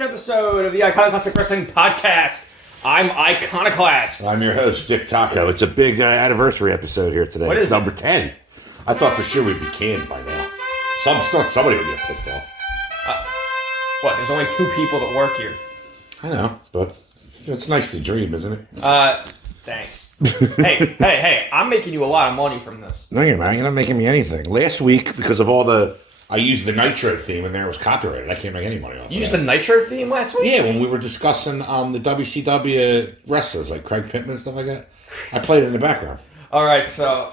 next episode of the Iconoclastic Wrestling Podcast. I'm Iconoclast. I'm your host, Dick Taco. It's a big anniversary episode here today. What is it's number 10. I thought for sure we'd be canned by now. Somebody would get pissed off. What? There's only 2 people that work here. I know, but it's nice to dream, isn't it? Thanks. hey, I'm making you a lot of money from this. No, you're not. You're not making me anything. Last week, because of I used the Nitro theme and there was copyrighted. I can't make any money off You of used that. the Nitro theme last week? Yeah, when we were discussing the WCW wrestlers, like Craig Pittman and stuff like that. I played it in the background. All right, so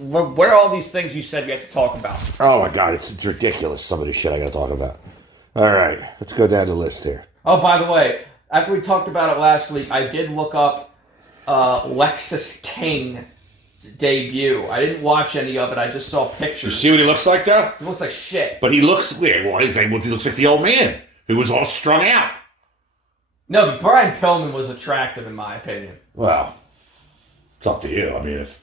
what are all these things you said you had to talk about? Oh, my God. It's ridiculous, some of the shit I got to talk about. All right, let's go down the list here. Oh, by the way, after we talked about it last week, I did look up Lexus King's debut. I didn't watch any of it. I just saw pictures. You see what he looks like, though? He looks like shit. But he looks weird. Well, he looks like the old man who was all strung out. No, but Brian Pillman was attractive in my opinion. Well, it's up to you. I mean, if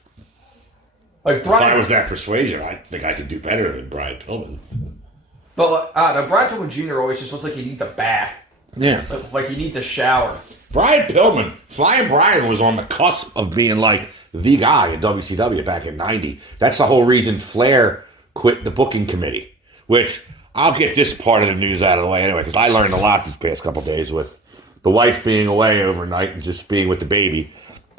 Like I was that persuasion, I think I could do better than Brian Pillman. But no, Brian Pillman Jr. always just looks like he needs a bath. Yeah. Like he needs a shower. Brian Pillman, Flying Brian was on the cusp of being like the guy in WCW back in '90. That's the whole reason Flair quit the booking committee, which I'll get this part of the news out of the way anyway, because I learned a lot these past couple of days with the wife being away overnight and just being with the baby.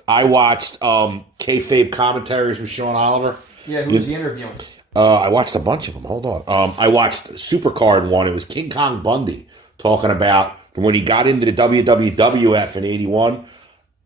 I watched kayfabe commentaries with Sean Oliver. Yeah, who was he interviewing? I watched a bunch of them. Hold on. I watched Supercard one. It was King Kong Bundy talking about from when he got into the WWF in '81,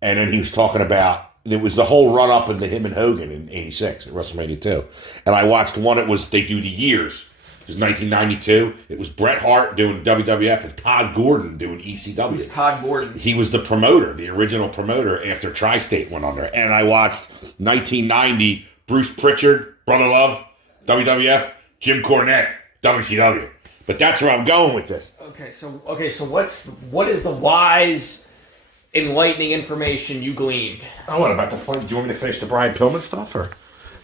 and then he was talking about it was the whole run up into him and Hogan in '86 at WrestleMania 2. And I watched one. It was they do the years. It was 1992. It was Bret Hart doing WWF and Todd Gordon doing ECW. Who's Todd Gordon? He was the promoter, the original promoter after Tri-State went under. And I watched 1990 Bruce Pritchard, Brother Love, WWF, Jim Cornette, WCW. But that's where I'm going with this. Okay, so what is the wise, enlightening information you gleaned? Oh, what about the fight? Do you want me to finish the Brian Pillman stuff, or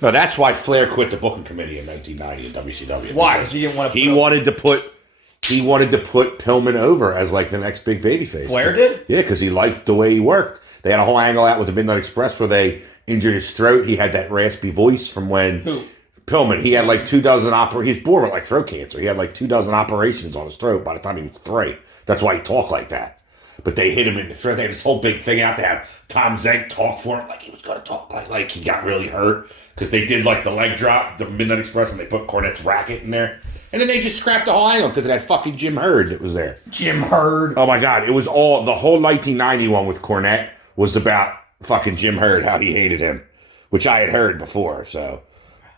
no? That's why Flair quit the booking committee in 1990 in WCW. Why? Because he didn't want to. He wanted to put Pillman over as like the next big babyface. Flair did? Yeah, because he liked the way he worked. They had a whole angle out with the Midnight Express where they injured his throat. He had that raspy voice from when. Who? Pillman, he had like 24 operations. He was born with like throat cancer. He had like 24 operations on his throat by the time he was 3. That's why he talked like that. But they hit him in the throat. They had this whole big thing out to have Tom Zenk talk for him like he was going to talk like he got really hurt because they did like the leg drop, the Midnight Express, and they put Cornette's racket in there. And then they just scrapped the whole angle because of that fucking Jim Herd that was there. Jim Herd. Oh my God. It was all, the whole 1991 with Cornette was about fucking Jim Herd, how he hated him, which I had heard before, so.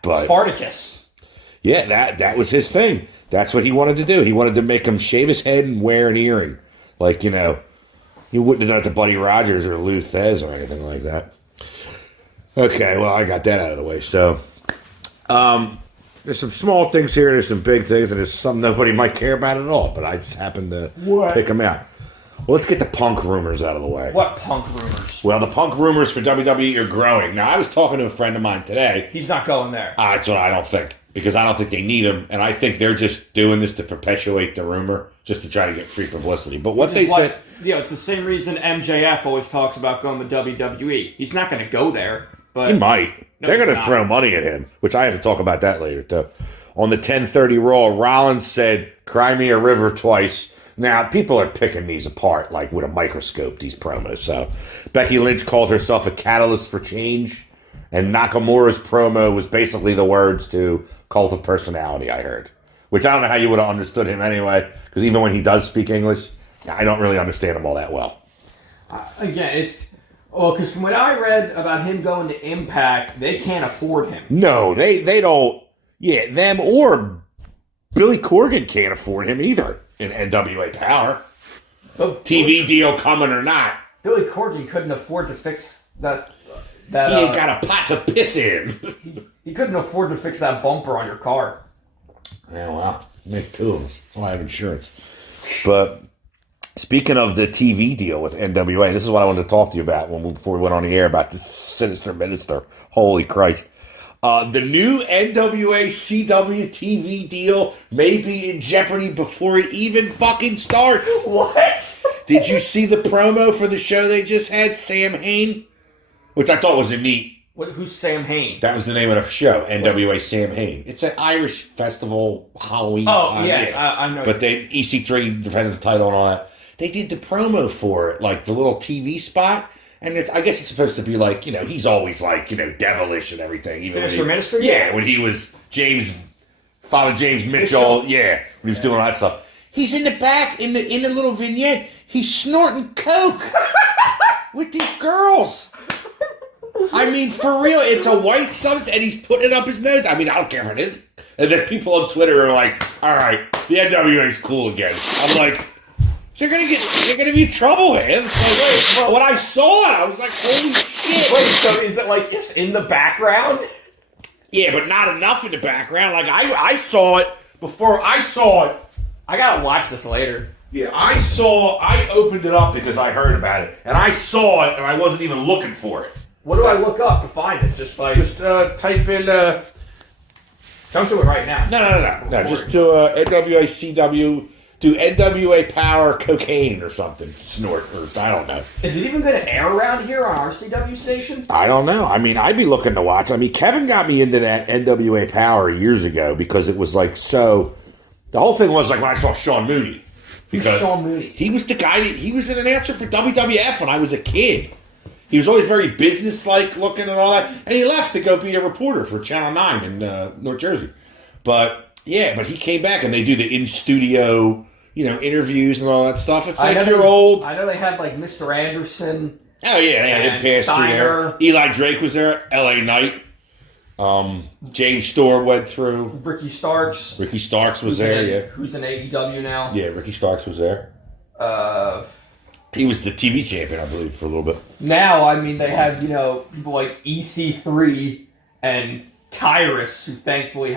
But Spartacus. yeah, that was his thing. That's what he wanted to do. He wanted to make him shave his head and wear an earring. Like, you know, he wouldn't have done it to Buddy Rogers or Lou Thez or anything like that. Okay, well, I got that out of the way. So, there's some small things here, there's some big things, and there's some nobody might care about at all, but I just happened to pick them out. Well, let's get the Punk rumors out of the way. What Punk rumors? Well, the Punk rumors for WWE are growing. Now, I was talking to a friend of mine today. He's not going there. That's what I don't think. Because I don't think they need him. And I think they're just doing this to perpetuate the rumor, just to try to get free publicity. But what they said... Yeah, it's the same reason MJF always talks about going to WWE. He's not going to go there, but... He might. No, they're going to throw money at him, which I have to talk about that later, too. On the 10:30 Raw, Rollins said, "Cry me a river twice." Now, people are picking these apart, like with a microscope, these promos. So, Becky Lynch called herself a catalyst for change, and Nakamura's promo was basically the words to Cult of Personality, I heard. Which I don't know how you would have understood him anyway, because even when he does speak English, I don't really understand him all that well. Again, it's... Well, because from what I read about him going to Impact, they can't afford him. No, they don't... Yeah, them or Billy Corgan can't afford him either. In NWA Power. TV deal coming or not. Billy Corgan couldn't afford to fix that He ain't got a pot to pith in. He couldn't afford to fix that bumper on your car. Yeah, well, makes 2 of us. That's why I have insurance. But speaking of the TV deal with NWA, this is what I wanted to talk to you about before we went on the air about this sinister minister. Holy Christ. The new NWA CW TV deal may be in jeopardy before it even fucking starts. What? Did you see the promo for the show they just had, Sam Hain? Which I thought was a neat. Who's Sam Hain? That was the name of the show, NWA Sam Hain. It's an Irish festival Halloween. Oh, yes, yeah. I know. But they EC3 defended the title and all that. They did the promo for it, like the little TV spot. And I guess it's supposed to be like, he's always like, devilish and everything. Even Sinister Minister? Yeah, when he was Father James Mitchell. Yeah, when he was doing all that stuff. He's in the back, in the little vignette, he's snorting coke with these girls. I mean, for real, it's a white substance, and he's putting it up his nose. I mean, I don't care if it is. And then people on Twitter are like, all right, the NWA is cool again. I'm like, they're gonna be in trouble, man. So, when I saw it, I was like, holy shit. Wait, so is it like just in the background? Yeah, but not enough in the background. Like, I saw it before I saw it. I gotta watch this later. Yeah, I opened it up because I heard about it. And I saw it, and I wasn't even looking for it. What do I look up to find it? Just type in... Don't do it right now. No. Just do NWA CW... Do NWA Power Cocaine or something. Snort, or I don't know. Is it even going to air around here on our CW station? I don't know. I mean, I'd be looking to watch. I mean, Kevin got me into that NWA Power years ago because it was like so... The whole thing was like when I saw Sean Mooney. Because Sean Mooney? He was the guy... He was an announcer for WWF when I was a kid. He was always very business-like looking and all that. And he left to go be a reporter for Channel 9 in North Jersey. But, yeah, he came back and they do the in-studio... interviews and all that stuff. It's like you're old. I know they had like Mr. Anderson. Oh yeah, they had him pass through there. Eli Drake was there. L.A. Knight. James Storr went through. Ricky Starks. Ricky Starks was there. Yeah. Who's in AEW now? Yeah, Ricky Starks was there. He was the TV champion, I believe, for a little bit. Now, I mean, they have people like EC3 and Tyrus, who thankfully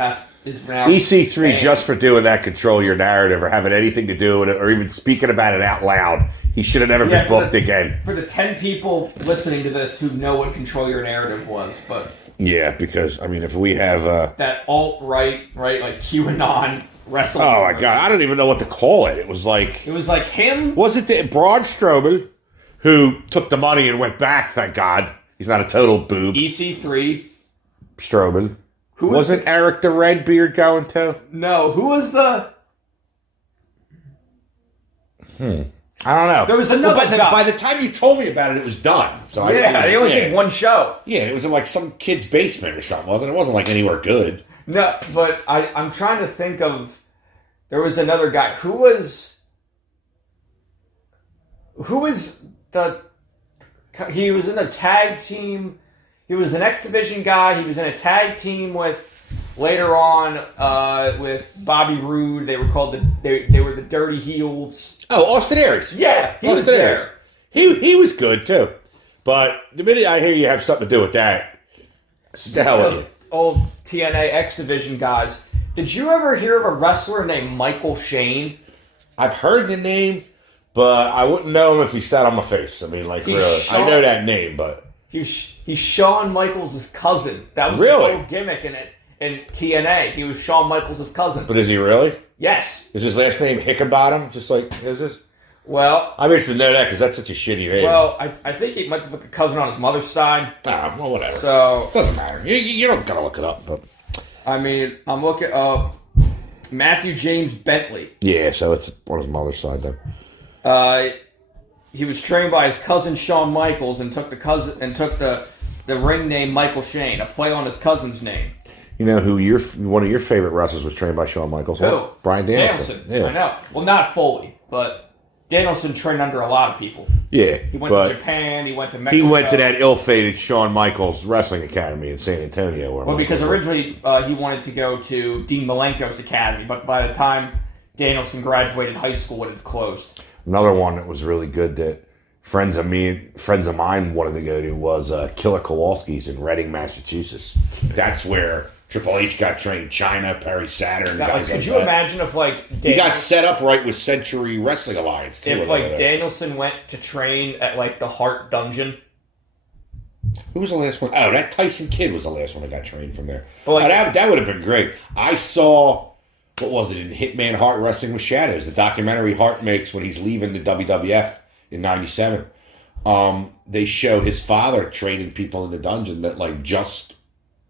is now EC3 just for doing that control your narrative or having anything to do with it or even speaking about it out loud. He should have never been booked again. For the 10 people listening to this who know what control your narrative was, but yeah, because I mean, if we have that alt-right, right, like QAnon wrestling. Oh my god, I don't even know what to call it. It was like him. Was it Braun Strowman who took the money and went back? Thank God, he's not a total boob. EC3. Strowman. Who wasn't Eric the Redbeard going to? No, who was the? I don't know. There was another guy. By the time you told me about it, it was done. So they only did one show. Yeah, it was in like some kid's basement or something, wasn't it? It wasn't like anywhere good. No, but I'm trying to think of. There was another guy who was the. He was in a tag team. He was an X Division guy. He was in a tag team with later on with Bobby Roode. They were called they were the Dirty Heels. Oh, Austin Aries. Yeah, he was there. He was good too. But the minute I hear you have something to do with that, the hell with you. Old TNA X Division guys. Did you ever hear of a wrestler named Michael Shane? I've heard the name, but I wouldn't know him if he sat on my face. I mean, like, really. I know that name, but... He's Shawn Michaels' cousin. That was really? the whole gimmick in TNA. He was Shawn Michaels' cousin. But is he really? Yes. Is his last name Hickenbottom, just like his is? Well... I used to know that because that's such a shitty name. Well, I think he might be a cousin on his mother's side. Ah, well, whatever. So... Doesn't matter. You don't gotta look it up, but... I mean, I'm looking up Matthew James Bentley. Yeah, so it's on his mother's side, though. He was trained by his cousin Shawn Michaels and took the ring name Michael Shane, a play on his cousin's name. You know who one of your favorite wrestlers was trained by Shawn Michaels? Who? Bryan Danielson. Yeah. I know. Well, not fully, but Danielson trained under a lot of people. Yeah. He went to Japan. He went to Mexico. He went to that ill-fated Shawn Michaels Wrestling Academy in San Antonio. Because originally he wanted to go to Dean Malenko's academy, but by the time Danielson graduated high school, it had closed. Another one that was really good that friends of mine wanted to go to was Killer Kowalski's in Reading, Massachusetts. That's where Triple H got trained. China, Perry Saturn. Could you imagine if he got set up right with Century Wrestling Alliance too? If Danielson went to train at the Hart Dungeon. Who was the last one? Oh, that Tyson Kidd was the last one that got trained from there. Well, like, that would have been great. I saw, what was it, in Hitman Hart Wrestling with Shadows, the documentary Hart makes when he's leaving the WWF in 97. They show his father training people in the dungeon that, like, just,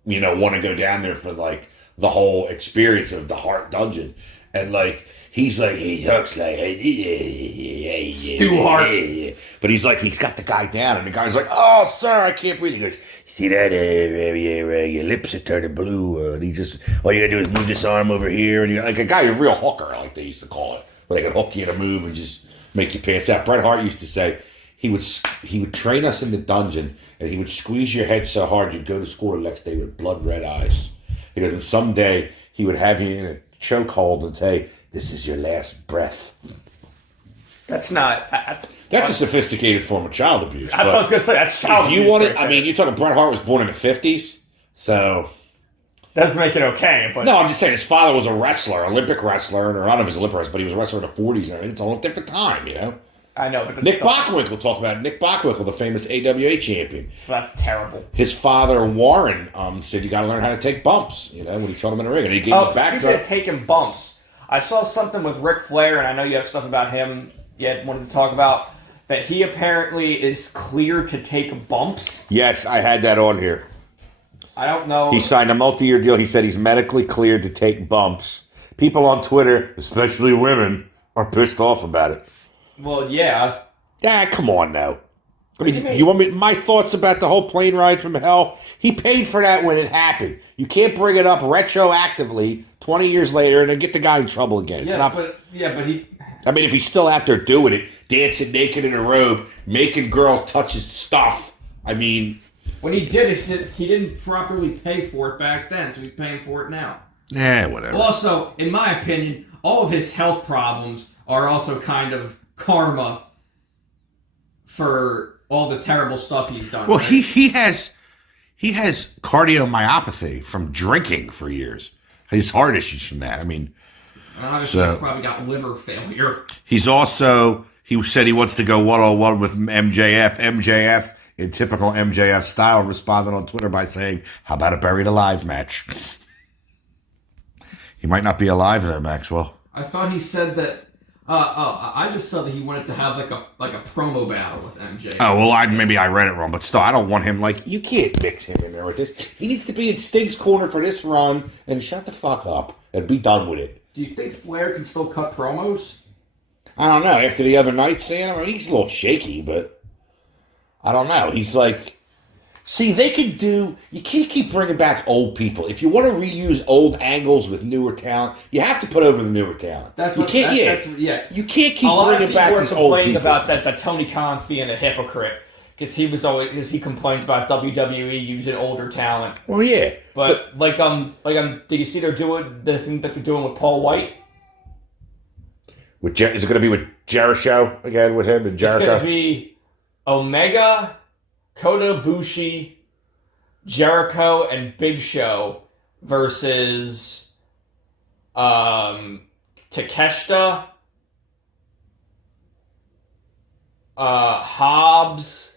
want to go down there for, like, the whole experience of the Hart dungeon. And, like, he's like, he looks like Stu Hart. But he's like, he's got the guy down, and the guy's like, oh, sir, I can't breathe. He goes, see that? Your lips are turning blue. And he just, all you gotta do is move this arm over here. And you're like a guy, a real hooker, like they used to call it. Where they could hook you in a move and just make you pass out. Bret Hart used to say, he would train us in the dungeon, and he would squeeze your head so hard you'd go to school the next day with blood red eyes. He goes, and someday he would have you in a chokehold and say, this is your last breath. That's not... That's a sophisticated form of child abuse. That's what I was going to say. That's child abuse. If you want it, I mean, you're talking Bret Hart was born in the 50s, so... Doesn't make it okay, but... No, I'm just saying his father was a wrestler, Olympic wrestler, or I don't know if he was an Olympic wrestler, but he was a wrestler in the 40s and everything. It's a whole different time, I know, but... Nick Bockwinkel talked about it. Nick Bockwinkel, the famous AWA champion. So that's terrible. His father, Warren, said you got to learn how to take bumps, when he showed him in the ring. And he gave him a backdrop. Speaking of taking bumps, I saw something with Ric Flair, and I know you have stuff about him you had wanted to talk about, that he apparently is cleared to take bumps. Yes, I had that on here. I don't know. He signed a multi-year deal. He said he's medically cleared to take bumps. People on Twitter, especially women, are pissed off about it. Well, yeah. Come on now. I mean, you want me? My thoughts about the whole plane ride from hell? He paid for that when it happened. You can't bring it up retroactively 20 years later and then get the guy in trouble again. Yes, but he... I mean, if he's still out there doing it, dancing naked in a robe, making girls touch his stuff, I mean... When he did it, he didn't properly pay for it back then, so he's paying for it now. Whatever. Also, in my opinion, all of his health problems are also kind of karma for all the terrible stuff he's done. Well, right? he has cardiomyopathy from drinking for years. His heart issues from that. I mean... Obviously, he's probably got liver failure. He's also, he said he wants to go one-on-one with MJF. MJF, in typical MJF style, responded on Twitter by saying, how about a buried alive match? He might not be alive there, Maxwell. I thought he said that, I just saw that he wanted to have like a promo battle with MJF. Oh, well, maybe I read it wrong, but still, I don't want him, you can't mix him in there with this. He needs to be in Sting's corner for this run and shut the fuck up and be done with it. Do you think Flair can still cut promos? I don't know. After the other night, seeing him, he's a little shaky, but I don't know. He's like, see, they could do. You can't keep bringing back old people. If you want to reuse old angles with newer talent, you have to put over the newer talent. You can't keep bringing back these old people. About that Tony Khan's being a hypocrite. Because he complains about WWE using older talent. Well, yeah, but did you see the thing that they're doing with Paul White? Is it going to be with Jericho again with him and Jericho? It's going to be Omega, Kota Ibushi, Jericho, and Big Show versus Takeshita, Hobbs,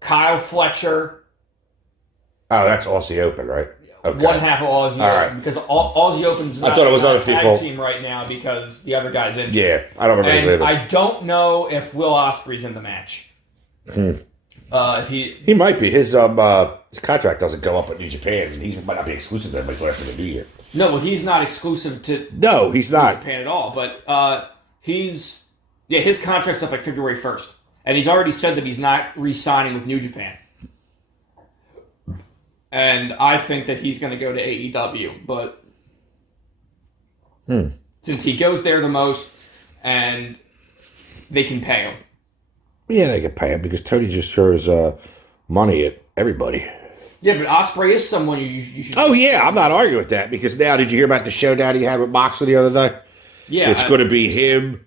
Kyle Fletcher. Oh, that's Aussie Open, right? Okay. One half of Aussie Open. Right. Because Aussie Open's not, I thought it was other people. Team right now because the other guy's injured. Yeah, I don't remember his name. I don't know if Will Ospreay's in the match. If he might be. His contract doesn't go up at New Japan, and he might not be exclusive to them until after the New Year. No, well, he's not exclusive to No, he's not. Japan at all. But his contract's up February 1st. And he's already said that he's not re-signing with New Japan. And I think that he's going to go to AEW. But since he goes there the most, and they can pay him. Yeah, they can pay him because Tony just throws money at everybody. Yeah, but Ospreay is someone you should... Oh, yeah, I'm not arguing with that because now, did you hear about the showdown he had with Moxley the other day? Yeah. It's going to be him,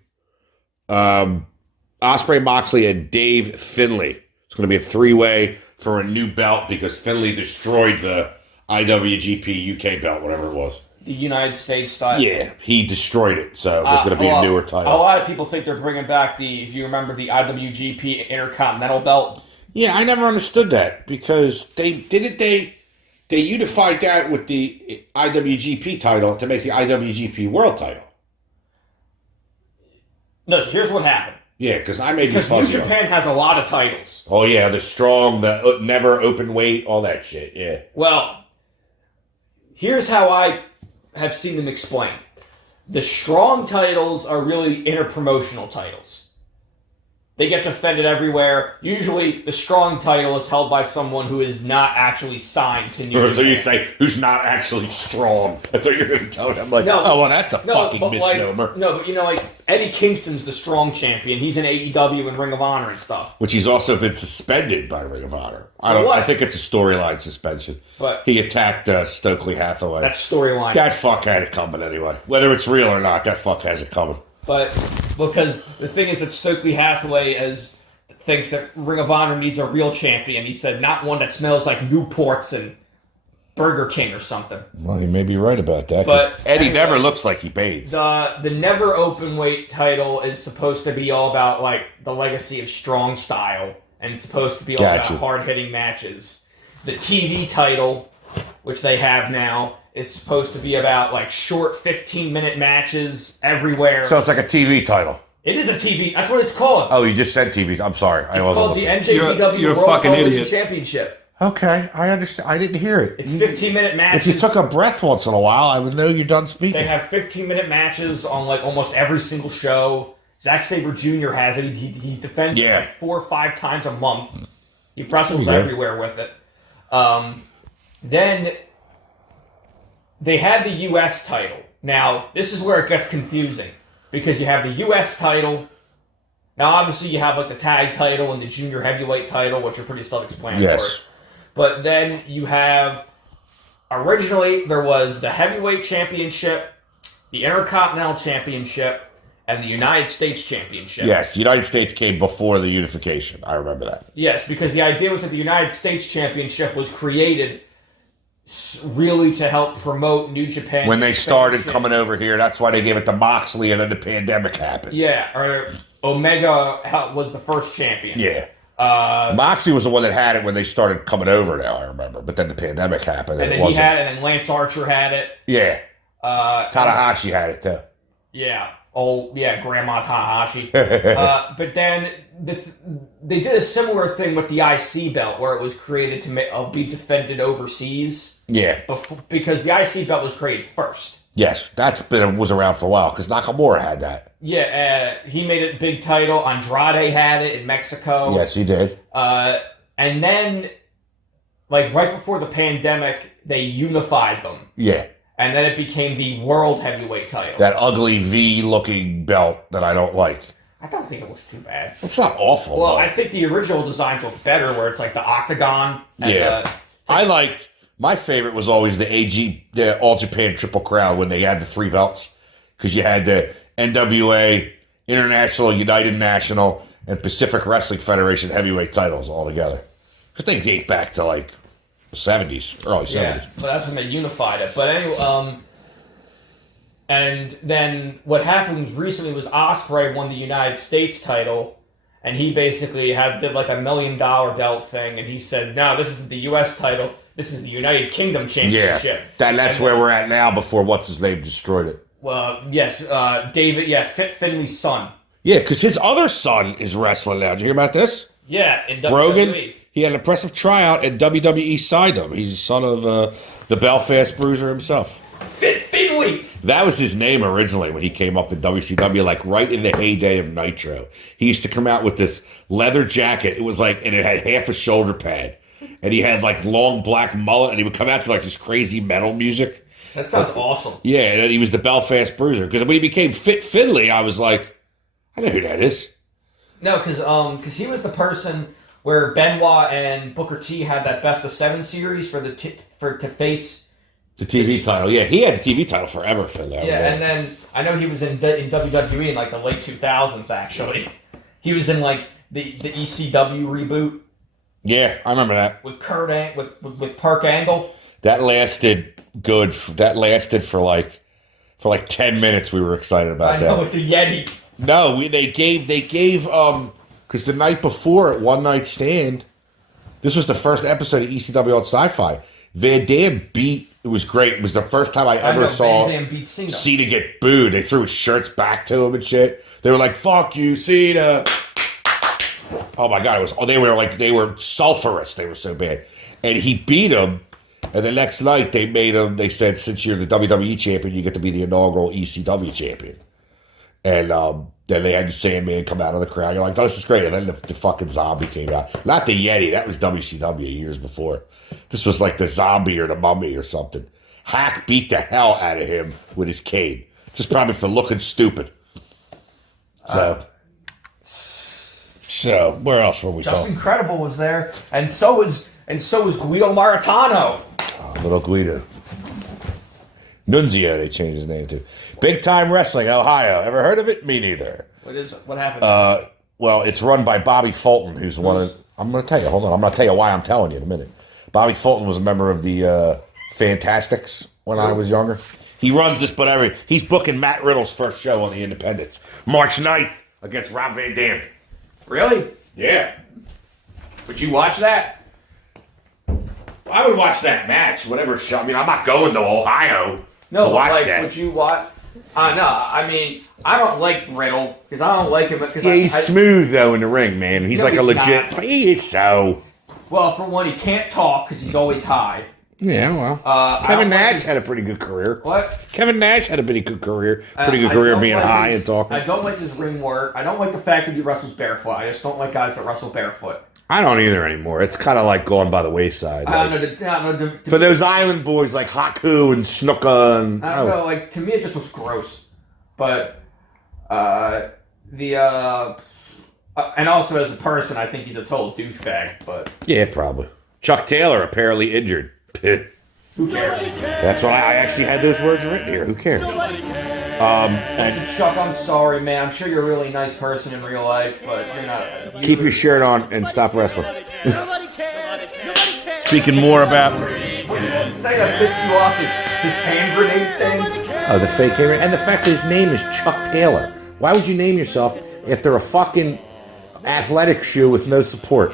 Ospreay, Moxley, and Dave Finlay. It's going to be a three-way for a new belt because Finlay destroyed the IWGP UK belt, whatever it was. The United States style. Yeah, he destroyed it, so there's going to be a newer title. A lot of people think they're bringing back if you remember, the IWGP Intercontinental belt. Yeah, I never understood that because they unified that with the IWGP title to make the IWGP World title. No, so here's what happened. Yeah, because I made Because New Japan has a lot of titles. Oh yeah, the strong, the never open weight, all that shit. Yeah. Well, here's how I have seen them explained. The strong titles are really interpromotional titles. They get defended everywhere. Usually, the strong title is held by someone who is not actually signed to New Japan. So you say, who's not actually strong. That's what you're going to tell them. Like, no, oh, well, that's a fucking misnomer. But Eddie Kingston's the strong champion. He's in AEW and Ring of Honor and stuff. Which he's also been suspended by Ring of Honor. I think it's a storyline suspension. But he attacked Stokely Hathaway. That storyline. That fuck had it coming anyway. Whether it's real or not, that fuck has it coming. But because the thing is that Stokely Hathaway thinks that Ring of Honor needs a real champion. He said not one that smells like Newports and Burger King or something. Well, you may be right about that. But Eddie never looks like he bathes. The never openweight title is supposed to be all about like the legacy of strong style and it's supposed to be all about hard hitting matches. The TV title, which they have now, is supposed to be about like short 15-minute matches everywhere. So it's like a TV title. It is a TV. That's what it's called. Oh, you just said TV. I'm sorry. It's called the NJPW You're a World fucking Television idiot. Championship. Okay, I understand. I didn't hear it. It's 15-minute matches. If you took a breath once in a while, I would know you're done speaking. They have 15-minute matches on like almost every single show. Zack Sabre Jr. has it. He defends it like 4 or 5 times a month. He wrestles everywhere with it. Then they had the U.S. title. Now, this is where it gets confusing. Because you have the U.S. title. Now, obviously, you have like the tag title and the junior heavyweight title, which are pretty self-explanatory. Yes. But then you have... Originally, there was the heavyweight championship, the Intercontinental Championship, and the United States Championship. Yes, the United States came before the unification. I remember that. Yes, because the idea was that the United States Championship was created really to help promote New Japan. When they started coming over here, that's why they gave it to Moxley, and then the pandemic happened. Yeah, or Omega was the first champion. Yeah. Moxley was the one that had it when they started coming over now, I remember. But then the pandemic happened. And then he had it, and then Lance Archer had it. Yeah. Tanahashi had it, too. Yeah. Grandma Tanahashi. But then they did a similar thing with the IC belt, where it was created to be defended overseas. Yeah. Because the IC belt was created first. Yes, was around for a while, because Nakamura had that. Yeah, he made it big title. Andrade had it in Mexico. Yes, he did. And then, like, right before the pandemic, they unified them. Yeah. And then it became the World Heavyweight title. That ugly V-looking belt that I don't like. I don't think it looks too bad. It's not awful. Well, I think the original designs look better, where it's like the octagon. And my favorite was always the All Japan Triple Crown when they had the 3 belts. Because you had the NWA, International, United National, and Pacific Wrestling Federation heavyweight titles all together. Because they date back to like the 70s, early 70s. Yeah, but that's when they unified it. But anyway, and then what happened recently was Ospreay won the United States title, and he basically did like $1 million belt thing, and he said, "No, this isn't the U.S. title. This is the United Kingdom Championship." Yeah, that's where we're at now. Before what's his name destroyed it. Well, yes, David. Yeah, Finley's son. Yeah, because his other son is wrestling now. Did you hear about this? Yeah, in WWE. Brogan. He had an impressive tryout, and WWE signed him. He's the son of the Belfast Bruiser himself. Finley! That was his name originally when he came up in WCW, like right in the heyday of Nitro. He used to come out with this leather jacket. It was like, and it had half a shoulder pad. And he had like long black mullet, and he would come out to like this crazy metal music. That sounds awesome. Yeah, and then he was the Belfast Bruiser. Because when he became Fit Finley, I was like, I know who that is. No, because he was the person where Benoit and Booker T had that best of 7 series to face the TV title. Yeah, he had the TV title forever, Finley. Yeah, and then I know he was in WWE in like the late 2000s. Actually, he was in like the ECW reboot. Yeah, I remember that with with Park Angle. That lasted good. That lasted for like 10 minutes. We were excited about that. I know, with the Yeti. No, they gave because the night before at One Night Stand, This was the first episode of ECW on Sci-Fi. Van Dam beat. It was great. It was the first time I ever saw Van Dam beat Cena. Cena get booed. They threw his shirts back to him and shit. They were like, "Fuck you, Cena." Oh my god! They were sulfurous. They were so bad, and he beat him. And the next night they made him. They said, "Since you're the WWE champion, you get to be the inaugural ECW champion." And then they had the Sandman come out of the crowd. You're like, "Oh, this is great." And then the fucking zombie came out. Not the Yeti. That was WCW years before. This was like the zombie or the mummy or something. Hack beat the hell out of him with his cane, just probably for looking stupid. So where else were we Just talking? Incredible was there, and so was Guido Maritano. Oh, little Guido. Nunzio, they changed his name to. Big Time Wrestling, Ohio. Ever heard of it? Me neither. What happened? Well, it's run by Bobby Fulton, who's one of... I'm going to tell you. Hold on. I'm going to tell you why I'm telling you in a minute. Bobby Fulton was a member of the Fantastics when I was younger. He runs this, but he's booking Matt Riddle's first show on the Independence. March 9th against Rob Van Dam. Really? Yeah. Would you watch that? I would watch that match, whatever show. I mean, I'm not going to Ohio No, to watch like, that. would you watch? No, I mean, I don't like Riddle because I don't like him. Because Yeah, he's smooth, though, in the ring, man. He's No, like a he's legit... not. He is so... Well, for one, he can't talk because he's always high. Yeah, well. I Kevin don't like Nash his- had a pretty good career. What? Kevin Nash had a pretty good career. Pretty good I career don't being like high his- and talking. I don't like his ring work. I don't like the fact that he wrestles barefoot. I just don't like guys that wrestle barefoot. I don't either anymore. It's kind of like going by the wayside. I Like, don't know. for those island boys like Haku and Snuka and... I don't know. Like, to me, it just looks gross. But and also as a person, I think he's a total douchebag. But Yeah, probably. Chuck Taylor apparently injured. who cares? That's why I actually had those words written here. Who cares? Listen, Chuck, I'm sorry, man. I'm sure you're a really nice person in real life, but you're not. Keep your shirt on and stop wrestling. Speaking more about... What did you say that pissed you off? His hand grenade thing? Oh, the fake hair. And the fact that his name is Chuck Taylor. Why would you name yourself after a fucking athletic shoe with no support?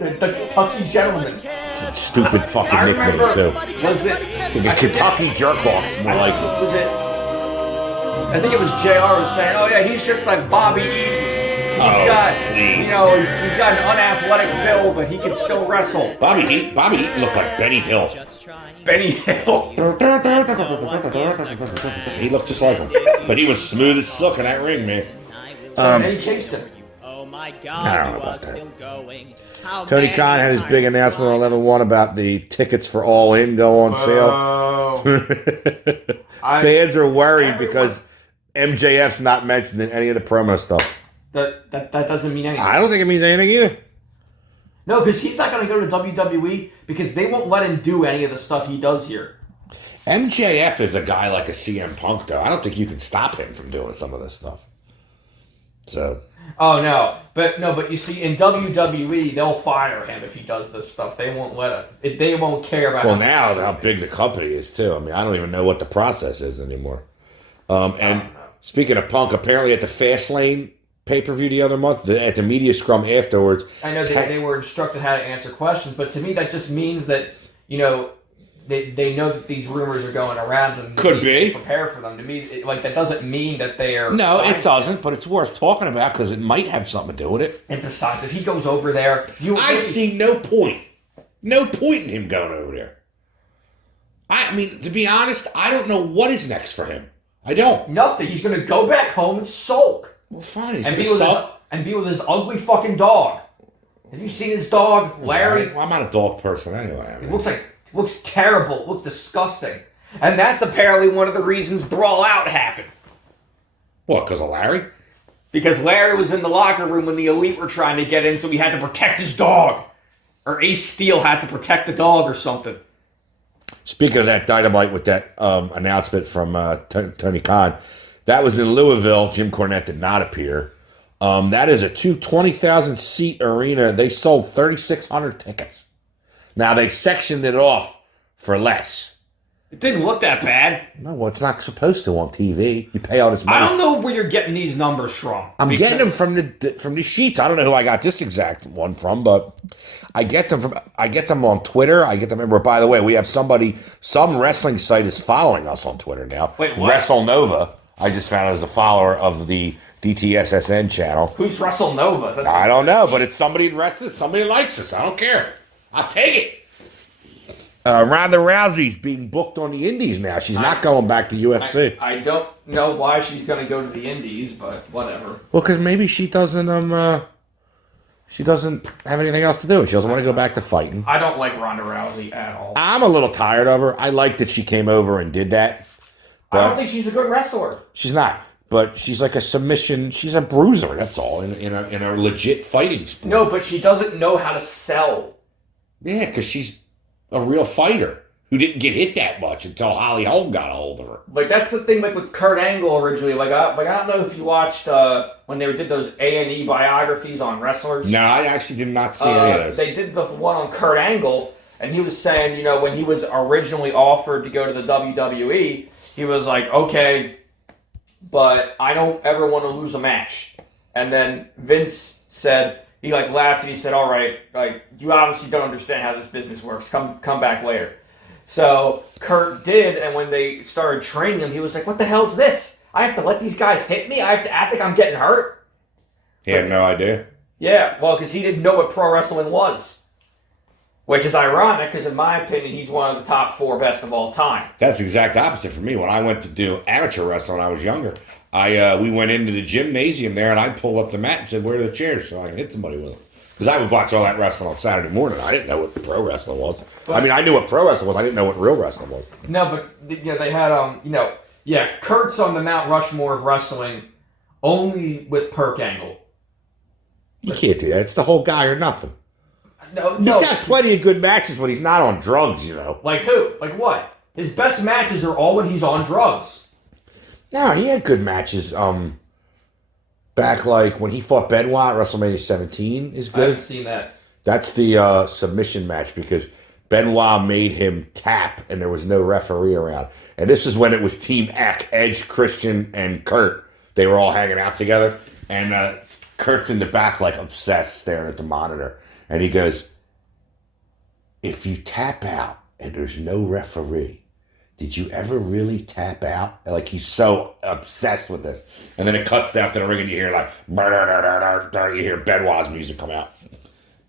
The Kentucky gentleman. It's a stupid fucking I nickname, remember. too. Was it? Like a Kentucky jerk-off, more like it. Was it? I think it was JR was saying, "Oh yeah, he's just like Bobby Eaton. He's got, please. you know, he's got an unathletic build, but he can still wrestle." Bobby Eaton looked like Benny Hill. Benny Hill. He looked just like him. But he was smooth as silk in that ring, man. Eddie Kingston. Oh my I don't God, know you about are that. still going. How Tony many Khan had his big times announcement on must 11-1 about the tickets for All In go on sale. Oh. Fans are worried because MJF's not mentioned in any of the promo stuff. That doesn't mean anything. I don't think it means anything either. No, because he's not going to go to WWE because they won't let him do any of the stuff he does here. MJF is a guy like a CM Punk, though. I don't think you can stop him from doing some of this stuff. So... Oh no, but you see, in WWE they'll fire him if he does this stuff. They won't let it. They won't care about. Well, now how big the company is too. I mean, I don't even know what the process is anymore. And speaking of Punk, apparently at the Fastlane pay-per-view the other month, at the media scrum afterwards, I know they were instructed how to answer questions, but to me that just means that they know that these rumors are going around and Could they need be. to prepare for them. To me, that doesn't mean that they are. no, fine. it doesn't. But it's worth talking about because it might have something to do with it. And besides, if he goes over there, I see no point. No point in him going over there. I mean, to be honest, I don't know what is next for him. I don't. nothing. He's going to go back home and sulk Well, fine. He's and going be to with suck. his ugly fucking dog. Have you seen his dog, Larry? Well, I'm not a dog person anyway. I It mean, looks terrible. It looks disgusting. And that's apparently one of the reasons Brawl Out happened. what, because of Larry? Because Larry was in the locker room when the Elite were trying to get in, so he had to protect his dog. Or Ace Steel had to protect the dog or something. Speaking of that Dynamite with that announcement from Tony Khan, that was in Louisville. Jim Cornette did not appear. That is a 20,000 seat arena. They sold 3,600 tickets. Now, they sectioned it off for less. It didn't look that bad. No, well, it's not supposed to on TV. You pay all this money. I don't know where you're getting these numbers from. I'm getting them from the sheets. I don't know who I got this exact one from, but I get them on Twitter. I get them everywhere. By the way, we have some wrestling site is following us on Twitter now. Wait, what? WrestleNova. I just found out as a follower of the DTSSN channel. Who's WrestleNova? I don't know, but it's somebody wrestling. Somebody likes us. I don't care. I'll take it. Ronda Rousey's being booked on the Indies now. She's not going back to UFC. I don't know why she's going to go to the Indies, but whatever. Well, because maybe she doesn't have anything else to do. She doesn't want to go back to fighting. I don't like Ronda Rousey at all. I'm a little tired of her. I like that she came over and did that. I don't think she's a good wrestler. She's not. But she's like a submission. She's a bruiser. That's all in a legit fighting sport. No, but she doesn't know how to sell. Yeah, because she's a real fighter who didn't get hit that much until Holly Holm got a hold of her. Like, that's the thing, like, with Kurt Angle originally. Like, I don't know if you watched when they did those A&E biographies on wrestlers. No, I actually did not see any of those. They did the one on Kurt Angle, and he was saying, when he was originally offered to go to the WWE, he was like, okay, but I don't ever want to lose a match. And then Vince said, he laughed and he said, all right, you obviously don't understand how this business works. Come back later. So Kurt did, and when they started training him, he was like, what the hell's this? I have to let these guys hit me? I have to act like I'm getting hurt? He had no idea. Yeah, well, because he didn't know what pro wrestling was. Which is ironic, because in my opinion, he's one of the top 4 best of all time. That's the exact opposite for me. When I went to do amateur wrestling when I was younger, we went into the gymnasium there, and I pulled up the mat and said, where are the chairs so I can hit somebody with them? Because I would watch all that wrestling on Saturday morning. I didn't know what pro wrestling was. I knew what pro wrestling was. I didn't know what real wrestling was. No, but they had, Kurt's on the Mount Rushmore of wrestling only with Perk Angle. You can't do that. It's the whole guy or nothing. No. He's got plenty of good matches when he's not on drugs, Like who? Like what? His best matches are all when he's on drugs. No, he had good matches. Back when he fought Benoit at WrestleMania 17 is good. I haven't seen that. That's the submission match because Benoit made him tap and there was no referee around. And this is when it was Team Eck, Edge, Christian, and Kurt. They were all hanging out together. And Kurt's in the back obsessed staring at the monitor. And he goes, if you tap out and there's no referee, did you ever really tap out? He's so obsessed with this. And then it cuts out to the ring and you hear you hear Benoit's music come out.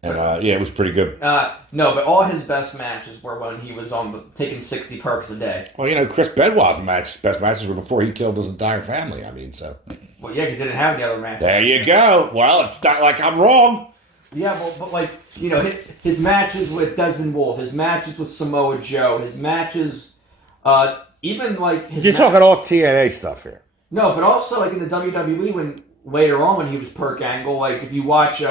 And it was pretty good. No, but all his best matches were when he was taking 60 perks a day. Well, Chris Benoit's best matches were before he killed his entire family. So. Well, yeah, because he didn't have any other matches. There you go. Well, it's not like I'm wrong. Yeah, but his matches with Desmond Wolfe, his matches with Samoa Joe, his matches, even his. You're talking all TNA stuff here. No, but also in the WWE later on when he was Perk Angle, if you watch,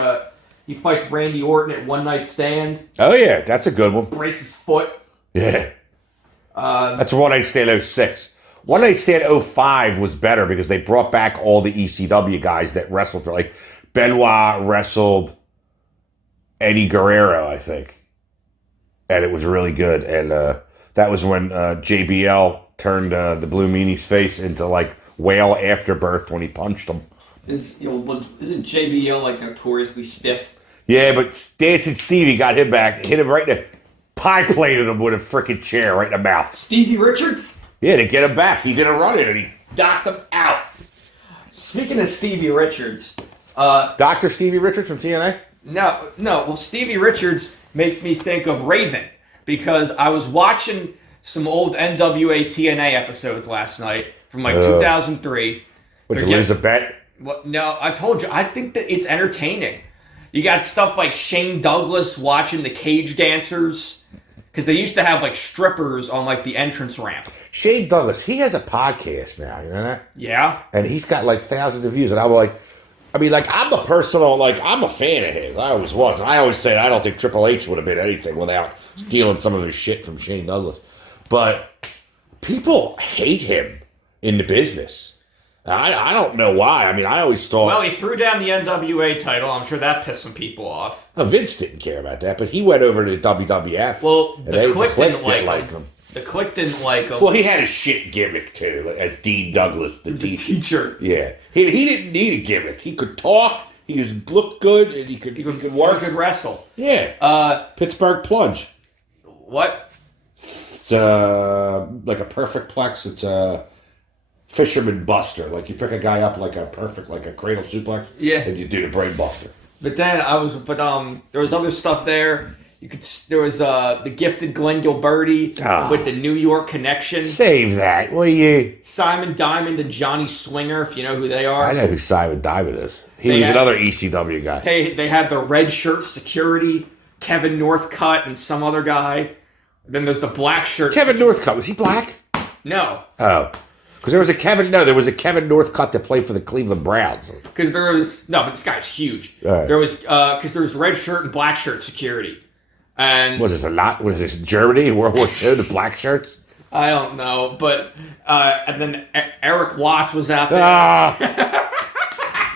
he fights Randy Orton at One Night Stand. Oh yeah, that's a good one. Breaks his foot. Yeah. That's One Night Stand 06. One Night Stand 05 was better because they brought back all the ECW guys that wrestled for Benoit wrestled Eddie Guerrero, I think. And it was really good. And that was when JBL turned the Blue Meanie's face into whale afterbirth when he punched him. Isn't JBL notoriously stiff? Yeah, but Dancing Stevie got him back, hit him right in the pie plated him with a freaking chair right in the mouth. Stevie Richards? Yeah, to get him back. He did a run in and he knocked him out. Speaking of Stevie Richards, Dr. Stevie Richards from TNA? No. Well, Stevie Richards makes me think of Raven because I was watching some old NWA TNA episodes last night from 2003. Would you lose a bet? Well, no, I told you. I think that it's entertaining. You got stuff like Shane Douglas watching the cage dancers because they used to have strippers on the entrance ramp. Shane Douglas, he has a podcast now. You know that? Yeah. And he's got thousands of views. And I'm I'm a personal, I'm a fan of his. I always was. And I always say I don't think Triple H would have been anything without stealing some of his shit from Shane Douglas. But people hate him in the business. I don't know why. I always thought... Well, he threw down the NWA title. I'm sure that pissed some people off. Vince didn't care about that, but he went over to WWF. Well, the Click didn't like him. The Click didn't like him. Well, he had a shit gimmick too, as Dean Douglas, the teacher. Yeah, he didn't need a gimmick. He could talk. He looked good, and he could work. He could wrestle. Yeah. Pittsburgh Plunge. What? It's like a perfect plex. It's a fisherman buster. Like you pick a guy up like a cradle suplex. Yeah. And you do the brain buster. But then there was other stuff there. There was the gifted Glenn Gilberti with the New York connection. Save that, will you? Simon Diamond and Johnny Swinger, if you know who they are. I know who Simon Diamond is. He was another ECW guy. They had the red shirt security, Kevin Northcutt and some other guy. Then there's the black shirt. Kevin Northcutt, was he black? No. Oh. Because there was a Kevin Northcutt that played for the Cleveland Browns. Because but this guy's huge. Right. There was, because there was red shirt and black shirt security. And was this Germany, World War II, the black shirts? I don't know, but and then Eric Watts was out there.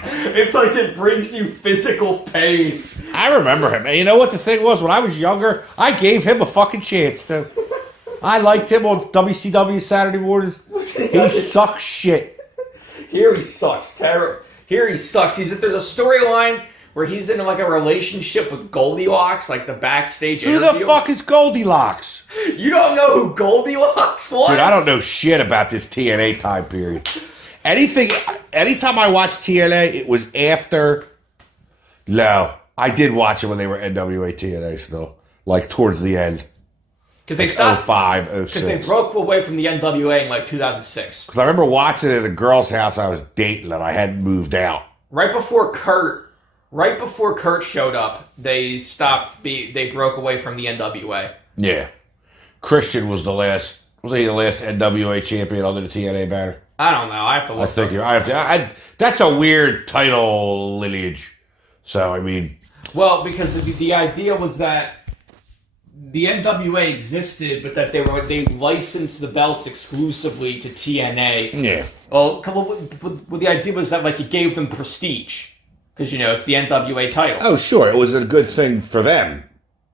It's like it brings you physical pain. I remember him. And you know what the thing was? When I was younger, I gave him a fucking chance too. I liked him on WCW Saturday mornings. He sucks shit. Here he sucks. Here he sucks. There's a storyline where he's in like a relationship with Goldilocks, like the backstage interview. Who the fuck is Goldilocks? You don't know who Goldilocks was? Dude, I don't know shit about this TNA time period. Anytime I watched TNA, it was after. No, I did watch it when they were NWA TNA still, like towards the end. Because they stopped 05, 06. Because they broke away from the NWA in like 2006. Because I remember watching it at a girl's house I was dating and I hadn't moved out. Right before Kurt showed up, they broke away from the NWA. Yeah. Christian was the last. Was he the last NWA champion under the TNA banner? I don't know. I have to look. That's a weird title lineage. So I mean, well, because the idea was that the NWA existed, but that they licensed the belts exclusively to TNA. Yeah. Well, the idea was that like it gave them prestige because it's the NWA title. Oh, sure, it was a good thing for them.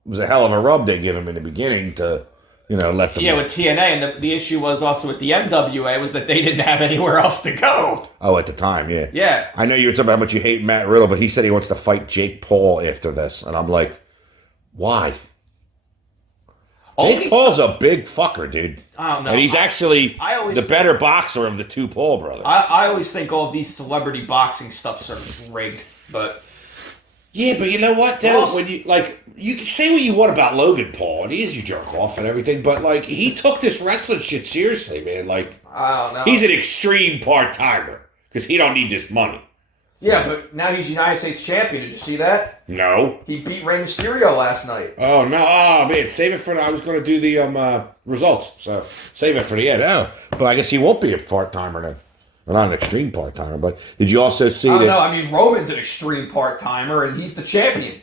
It was a hell of a rub they gave them in the beginning to. Let them... Yeah, with TNA, and the issue was also with the NWA was that they didn't have anywhere else to go. Oh, at the time, yeah. Yeah. I know you were talking about how much you hate Matt Riddle, but he said he wants to fight Jake Paul after this. And I'm like, why? Jake Paul's a big fucker, dude. I don't know. And he's actually the better boxer of the two Paul brothers. I always think all of these celebrity boxing stuff's are rigged, but... Yeah, but you know what, though? When you can say what you want about Logan Paul, and he is you jerk off and everything, but he took this wrestling shit seriously, man. I don't know. He's an extreme part-timer because he don't need this money. Yeah, but now he's United States champion. Did you see that? No. He beat Rey Mysterio last night. Oh, no. Oh, man. Save it for... I was going to do the results, so save it for the end. Oh, but I guess he won't be a part-timer then. Well, not an extreme part-timer, but did you also see that... No, I mean, Roman's an extreme part-timer, and he's the champion.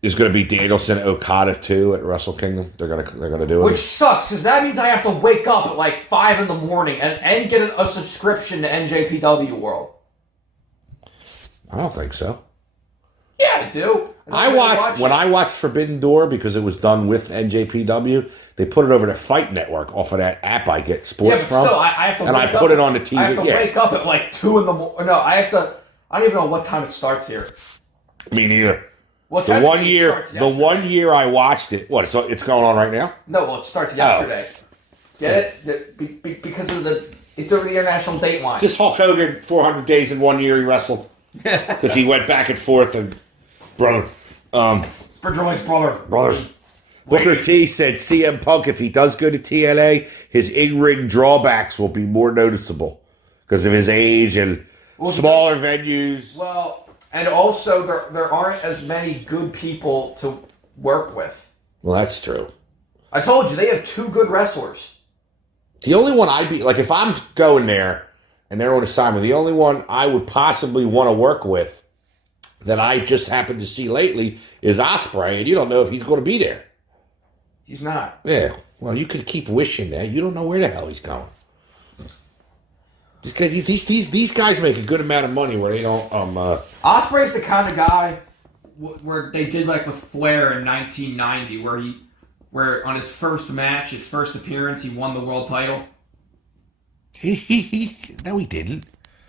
Is going to be Danielson Okada, too, at Wrestle Kingdom? They're gonna do it? Which sucks, because that means I have to wake up at like 5 in the morning and get a subscription to NJPW World. I don't think so. Yeah, I do. When I watched Forbidden Door, because it was done with NJPW, they put it over to Fight Network off of that app I get sports from. Still, I have to. And I put it on the TV. I have to wake up at like 2 in the morning. No, I have to. I don't even know what time it starts here. Me neither. The one year I watched it. What? So it's going on right now? No, well, it starts yesterday. Get it? Because of it's over the international date line. Just Hulk Hogan, 400 days in 1 year he wrestled. Because he went back and forth and brother. Spurgeon's brother. Booker T said CM Punk, if he does go to TNA, his in-ring drawbacks will be more noticeable because of his age and smaller venues. Well, and also there aren't as many good people to work with. Well, that's true. I told you, they have 2 good wrestlers. The only one I'd be, if I'm going there and they're on assignment, the only one I would possibly want to work with that I just happened to see lately is Ospreay, and you don't know if he's going to be there. He's not. Yeah. Well, you could keep wishing that. You don't know where the hell he's going. These guys make a good amount of money where they don't... Ospreay's the kind of guy where they did like with Flair in 1990, where where on his first match, his first appearance, he won the world title? No, he didn't.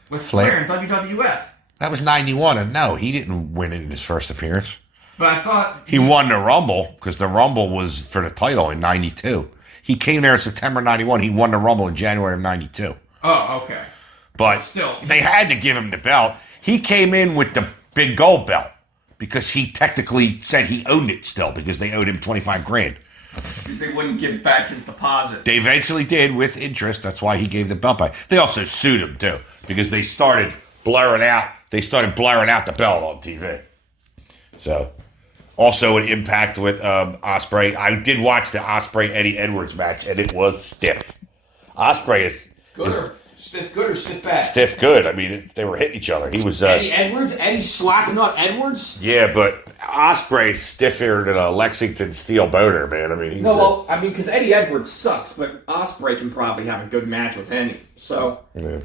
With Flair in WWF. That was 91, and no, he didn't win it in his first appearance. But I thought... He won the Rumble, because the Rumble was for the title in 92. He came there in September 91. He won the Rumble in January of 92. Oh, okay. But still, they had to give him the belt. He came in with the big gold belt because he technically said he owned it still because they owed him $25,000. They wouldn't give back his deposit. They eventually did with interest. That's why he gave the belt back. They also sued him too because they started blurring out. They started blurring out the belt on TV. So, also an impact with Ospreay. I did watch the Ospreay Eddie Edwards match and it was stiff. Ospreay is stiff good or stiff bad? Stiff good. I mean, they were hitting each other. He was Eddie Edwards. Eddie slapping up Edwards. Yeah, but Ospreay's stiffer than a Lexington steel boner, man. I mean, he's because Eddie Edwards sucks, but Ospreay can probably have a good match with any. So, well,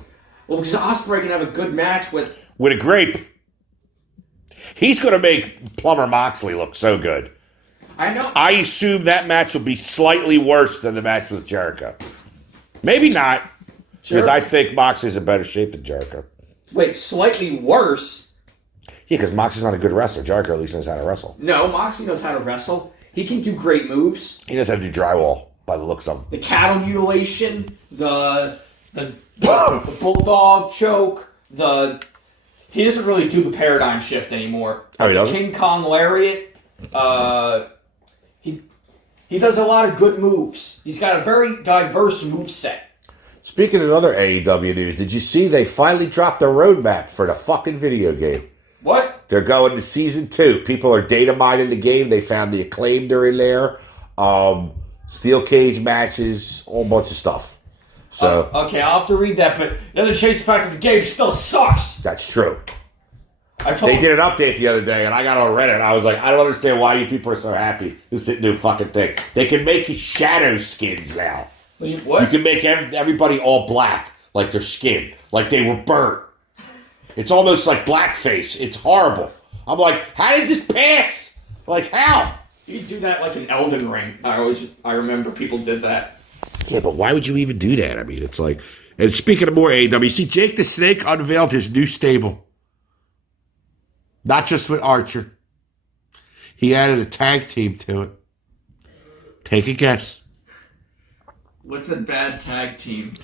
because Ospreay can have a good match with a grape. He's going to make Plumber Moxley look so good. I know. I assume that match will be slightly worse than the match with Jericho. Maybe not, because I think Moxley's in better shape than Jericho. Wait, slightly worse? Yeah, because Moxley's not a good wrestler. Jericho at least knows how to wrestle. No, Moxley knows how to wrestle. He can do great moves. He knows how to do drywall, by the looks of him. The cattle mutilation, the bulldog choke, he doesn't really do the paradigm shift anymore. Oh, he doesn't? King Kong lariat. He does a lot of good moves. He's got a very diverse moveset. Speaking of other AEW news, did you see they finally dropped the roadmap for the fucking video game? What? They're going to season 2. People are data mining the game. They found the Acclaimed are in there. Steel cage matches, a whole bunch of stuff. So okay, I'll have to read that, but it doesn't change the fact that the game still sucks. That's true. They did an update the other day, and I got on Reddit. I was like, I don't understand why you people are so happy. This new fucking thing. They can make shadow skins now. What? You can make everybody all black, like their skin, like they were burnt. It's almost like blackface. It's horrible. I'm like, how did this pass? Like, how? You do that like an Elden Ring. I remember people did that. Yeah, but why would you even do that? I mean, it's like... And speaking of more AEW, see, Jake the Snake unveiled his new stable. Not just with Archer. He added a tag team to it. Take a guess. What's a bad tag team?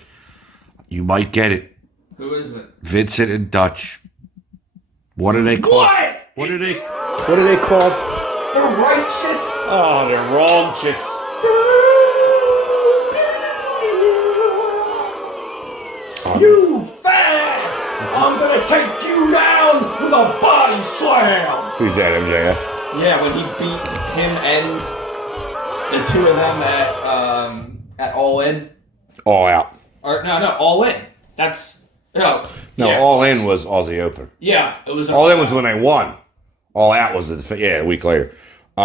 You might get it. Who is it? Vincent and Dutch. What are they called? What are they called? The Righteous. Oh, they're wrong-chous. You fast! I'm gonna take you down with a body slam! Who's that, MJF? Yeah, when he beat him and the two of them at All In. All Out. Or no, All In. That's no. No, yeah. All In was Aussie Open. Yeah, it was. All In was when they won. All Out was a week later. We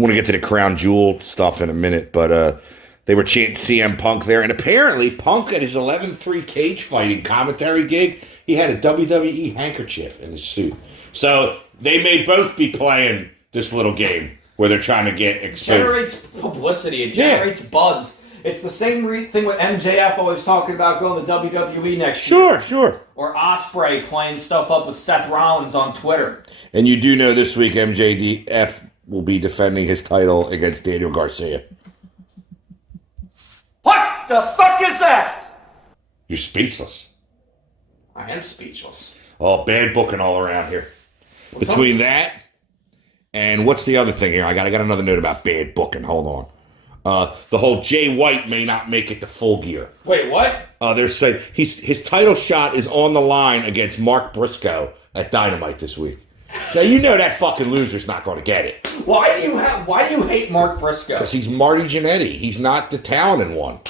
want to get to the Crown Jewel stuff in a minute, but they were chanting CM Punk there, and apparently Punk at his 11-3 cage fighting commentary gig, he had a WWE handkerchief in his suit. So they may both be playing this little game where they're trying to get exposed. It generates publicity. It generates buzz. It's the same thing with MJF always talking about going to WWE next year. Sure. Or Ospreay playing stuff up with Seth Rollins on Twitter. And you do know this week MJF will be defending his title against Daniel Garcia. What the fuck is that? You're speechless. I am speechless. Oh, bad booking all around here. Between that and what's the other thing here? I got another note about bad booking. Hold on. The whole Jay White may not make it to Full Gear. Wait, what? They're saying his title shot is on the line against Mark Briscoe at Dynamite this week. Now you know that fucking loser's not going to get it. Why do you hate Mark Briscoe? Because he's Marty Jannetty. He's not the talented one.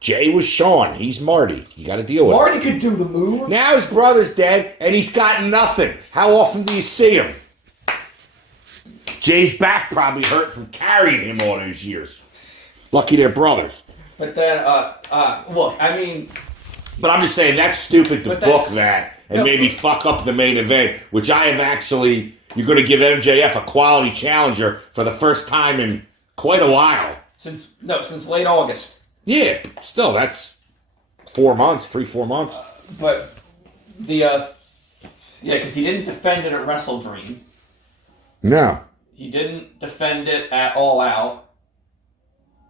Jay was Sean. He's Marty. You got to deal with it. Marty could do the move. Now his brother's dead, and he's got nothing. How often do you see him? Jay's back probably hurt from carrying him all those years. Lucky they're brothers. But then, look, I mean... But I'm just saying, that's stupid to book that and maybe fuck up the main event, which I have actually... you're going to give MJF a quality challenger for the first time in quite a while. Since late August. Yeah, still, that's 4 months, 3-4 months. But because he didn't defend it at Wrestle Dream. No. He didn't defend it at All Out.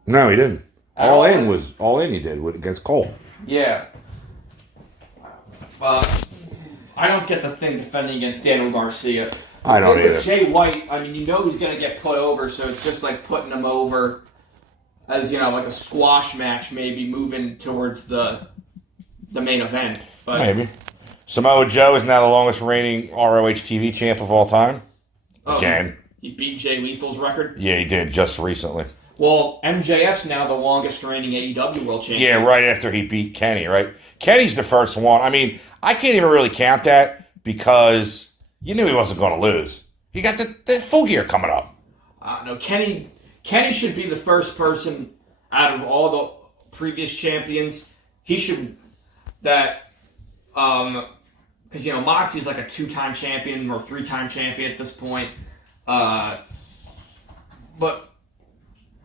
No, he didn't. All in he did against Cole. Yeah. I don't get the thing defending against Daniel Garcia. I don't either. With Jay White, I mean, he's going to get put over, so it's just like putting him over as, like a squash match, maybe moving towards the main event. But maybe. Samoa Joe is now the longest reigning ROH TV champ of all time. Again. He beat Jay Lethal's record? Yeah, he did, just recently. Well, MJF's now the longest reigning AEW world champion. Yeah, right after he beat Kenny, right? Kenny's the first one. I mean, I can't even really count that because you knew he wasn't going to lose. He got the Full Gear coming up. No, Kenny should be the first person out of all the previous champions. He should because Moxie's like a 2-time champion or 3-time champion at this point. But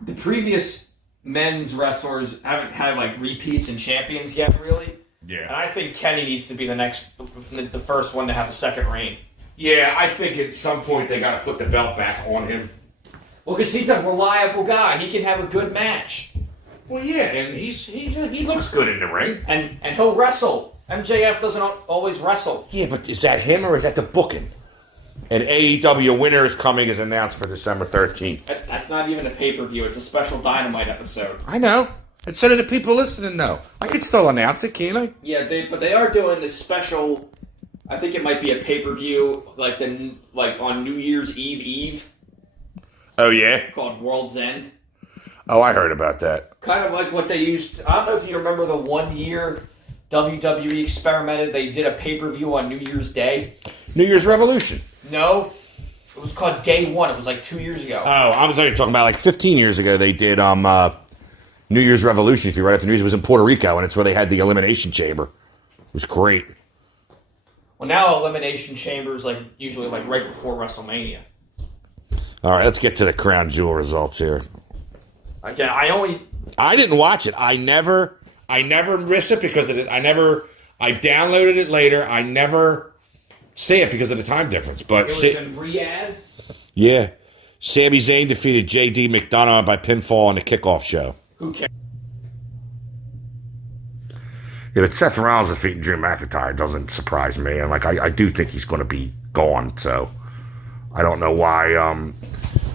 the previous men's wrestlers haven't had like repeats and champions yet, really. Yeah. And I think Kenny needs to be the first one to have a second reign. Yeah, I think at some point they got to put the belt back on him. Well, because he's a reliable guy. He can have a good match. Well, yeah, and he looks good in the ring. And he'll wrestle. MJF doesn't always wrestle. Yeah, but is that him or is that the booking? An AEW winner is coming as announced for December 13th. That's not even a pay-per-view. It's a special Dynamite episode. I know. And so do the people listening know. I could still announce it, can't I? Yeah, but they are doing this special. I think it might be a pay-per-view like on New Year's Eve. Oh, yeah? Called World's End. Oh, I heard about that. Kind of like what they used. I don't know if you remember the 1 year WWE experimented. They did a pay-per-view on New Year's Day. New Year's Revolution. No, it was called Day One. It was like 2 years ago. Oh, I was talking about like 15 years ago. They did New Year's Revolution. Used to be right after New Year's. It was in Puerto Rico, and it's where they had the Elimination Chamber. It was great. Well, now Elimination Chamber is like usually like right before WrestleMania. All right, let's get to the Crown Jewel results here. Again, I didn't watch it. I never miss it because of it. I downloaded it later. I never see it because of the time difference. But it was in Riyadh. Yeah. Sami Zayn defeated J.D. McDonough by pinfall on the kickoff show. Who cares? Yeah, but Seth Rollins defeating Drew McIntyre doesn't surprise me. And I do think he's going to be gone. So I don't know why.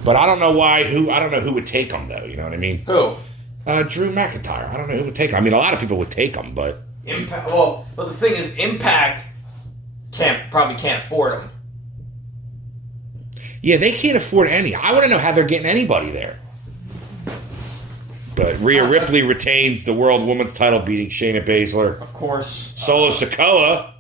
But I don't know who would take him though. You know what I mean? Who? Drew McIntyre. I don't know who would take him. I mean, a lot of people would take him, but Impact. Well, the thing is, Impact probably can't afford him. Yeah, they can't afford any. I want to know how they're getting anybody there. But Rhea Ripley retains the World Women's title, beating Shayna Baszler. Of course. Solo Sikoa,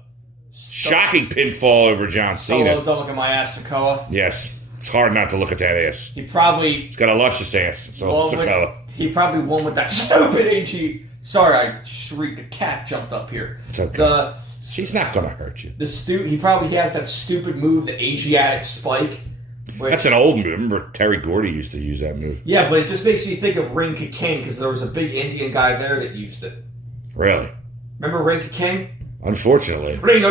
shocking pinfall over John Cena. Solo, don't look at my ass, Sikoa. Yes, it's hard not to look at that ass. He probably... He's got a luscious ass, Solo Sikoa. He probably won with that stupid AG... Sorry, I shrieked. The cat jumped up here. It's okay. She's not going to hurt you. He probably has that stupid move, the Asiatic spike. That's an old move. Remember, Terry Gordy used to use that move. Yeah, but it just makes me think of Ring King because there was a big Indian guy there that used it. Really? Remember Ring King? Unfortunately. Ring,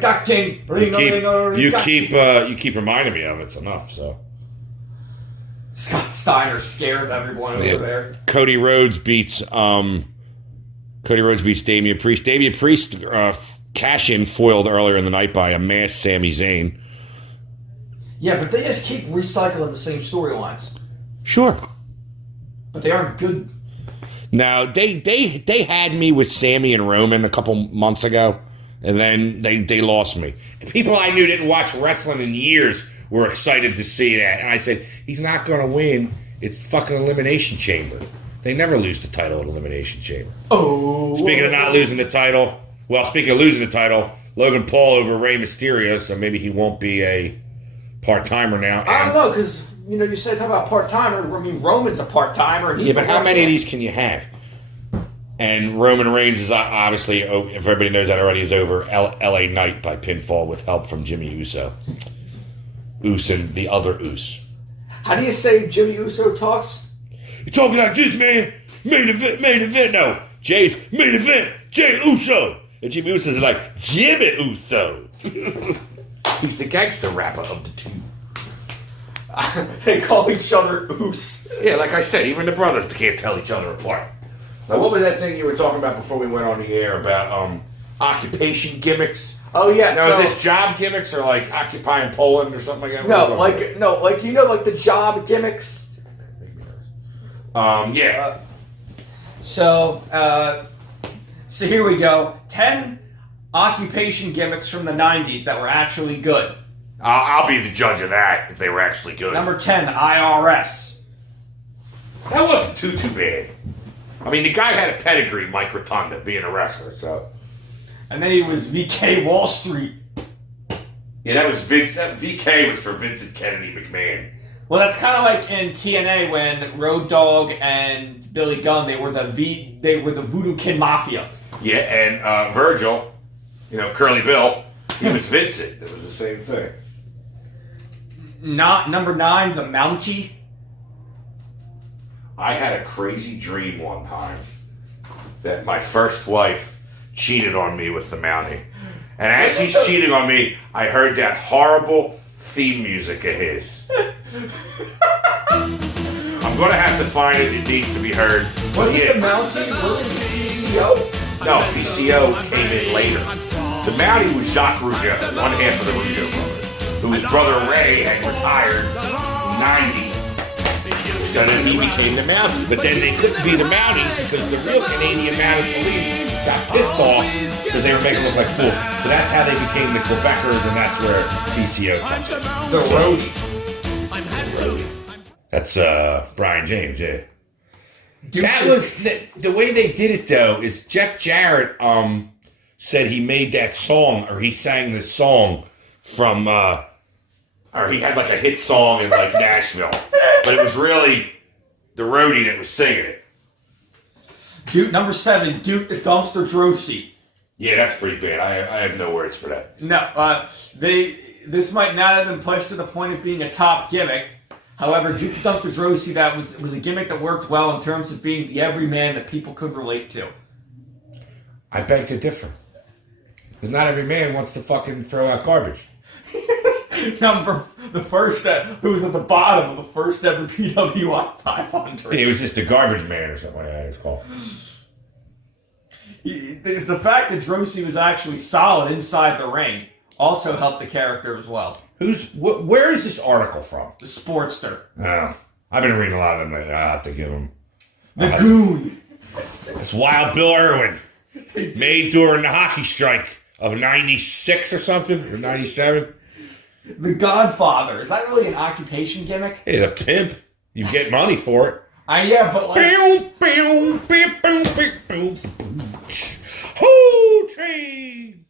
Duck King. You keep reminding me of it. It's enough, so. Scott Steiner scared everyone over there. Cody Rhodes beats Damian Priest. Damian Priest cash-in foiled earlier in the night by a masked Sami Zayn. Yeah, but they just keep recycling the same storylines. Sure. But they aren't good. Now, they had me with Sammy and Roman a couple months ago, and then they lost me. And people I knew didn't watch wrestling in years were excited to see that. And I said, he's not going to win. It's fucking Elimination Chamber. They never lose the title at Elimination Chamber. Oh. Speaking of not losing the title, speaking of losing the title, Logan Paul over Rey Mysterio, so maybe he won't be a part-timer now. I don't know, because, you said talk about part-timer. I mean, Roman's a part-timer. Yeah, but how many of these can you have? And Roman Reigns is obviously, if everybody knows that already, is over LA Knight by pinfall with help from Jimmy Uso. Uso and the other Uso. How do you say Jimmy Uso talks? You talking like this, man? Main event now. Jay's main event, Jay Uso. And Jimmy Uso's like, Jimmy Uso. He's the gangster rapper of the two. They call each other Oos. Yeah, like I said, even the brothers can't tell each other apart. Now, what was that thing you were talking about before we went on the air about occupation gimmicks? Oh yeah. Now, is this job gimmicks or like occupying Poland or something like that? No, like the job gimmicks. Yeah. So here we go. 10 occupation gimmicks from the 90s that were actually good. I'll be the judge of that if they were actually good. Number 10, IRS. That wasn't too bad. I mean, the guy had a pedigree, Mike Rotunda, being a wrestler, so. And then he was VK Wall Street. Yeah, that was Vince. That VK was for Vincent Kennedy McMahon. Well, that's kind of like in TNA when Road Dogg and Billy Gunn, they were the Voodoo Kid Mafia. Yeah, and Virgil, Curly Bill, he was Vincent. It was the same thing. Number 9, the Mountie. I had a crazy dream one time that my first wife cheated on me with the Mountie. And as he's cheating on me, I heard that horrible theme music of his. I'm going to have to find it. It needs to be heard. Was it the Mountie versus PCO? No, PCO came in later. The Mountie was Jacques Rougeau, one half of the Rougeau brothers, whose brother Ray had retired in 90. So then he became the Mountie. But then they couldn't be the Mounties because the real Canadian Mounted Police got pissed off because they were making them look like fools. So that's how they became the Quebecers, and that's where PCO comes in. The Roadie. That's Brian James, yeah. That was the way they did it, though, is Jeff Jarrett said he made that song, or he sang this song from, or he had like a hit song in like Nashville, but it was really the Roadie that was singing it. Duke, number 7, Duke the Dumpster Drosy. Yeah, that's pretty bad. I have no words for that. No, this might not have been pushed to the point of being a top gimmick. However, Duke the Dumpster Drosy, that was a gimmick that worked well in terms of being the everyman that people could relate to. I beg to differ. Because not every man wants to fucking throw out garbage. The first who was at the bottom of the first ever PWI 500. He was just a garbage man or something like that, it's called. The fact that Drosy was actually solid inside the ring also helped the character as well. Where is this article from? The Sportster. Oh, I've been reading a lot of them lately. I have to give them. The Goon. It's Wild Bill Irwin. Made during the hockey strike of 96 or something, or 97. The Godfather. Is that really an occupation gimmick? Hey, the pimp. You get money for it. Yeah, but like... Whoo, train.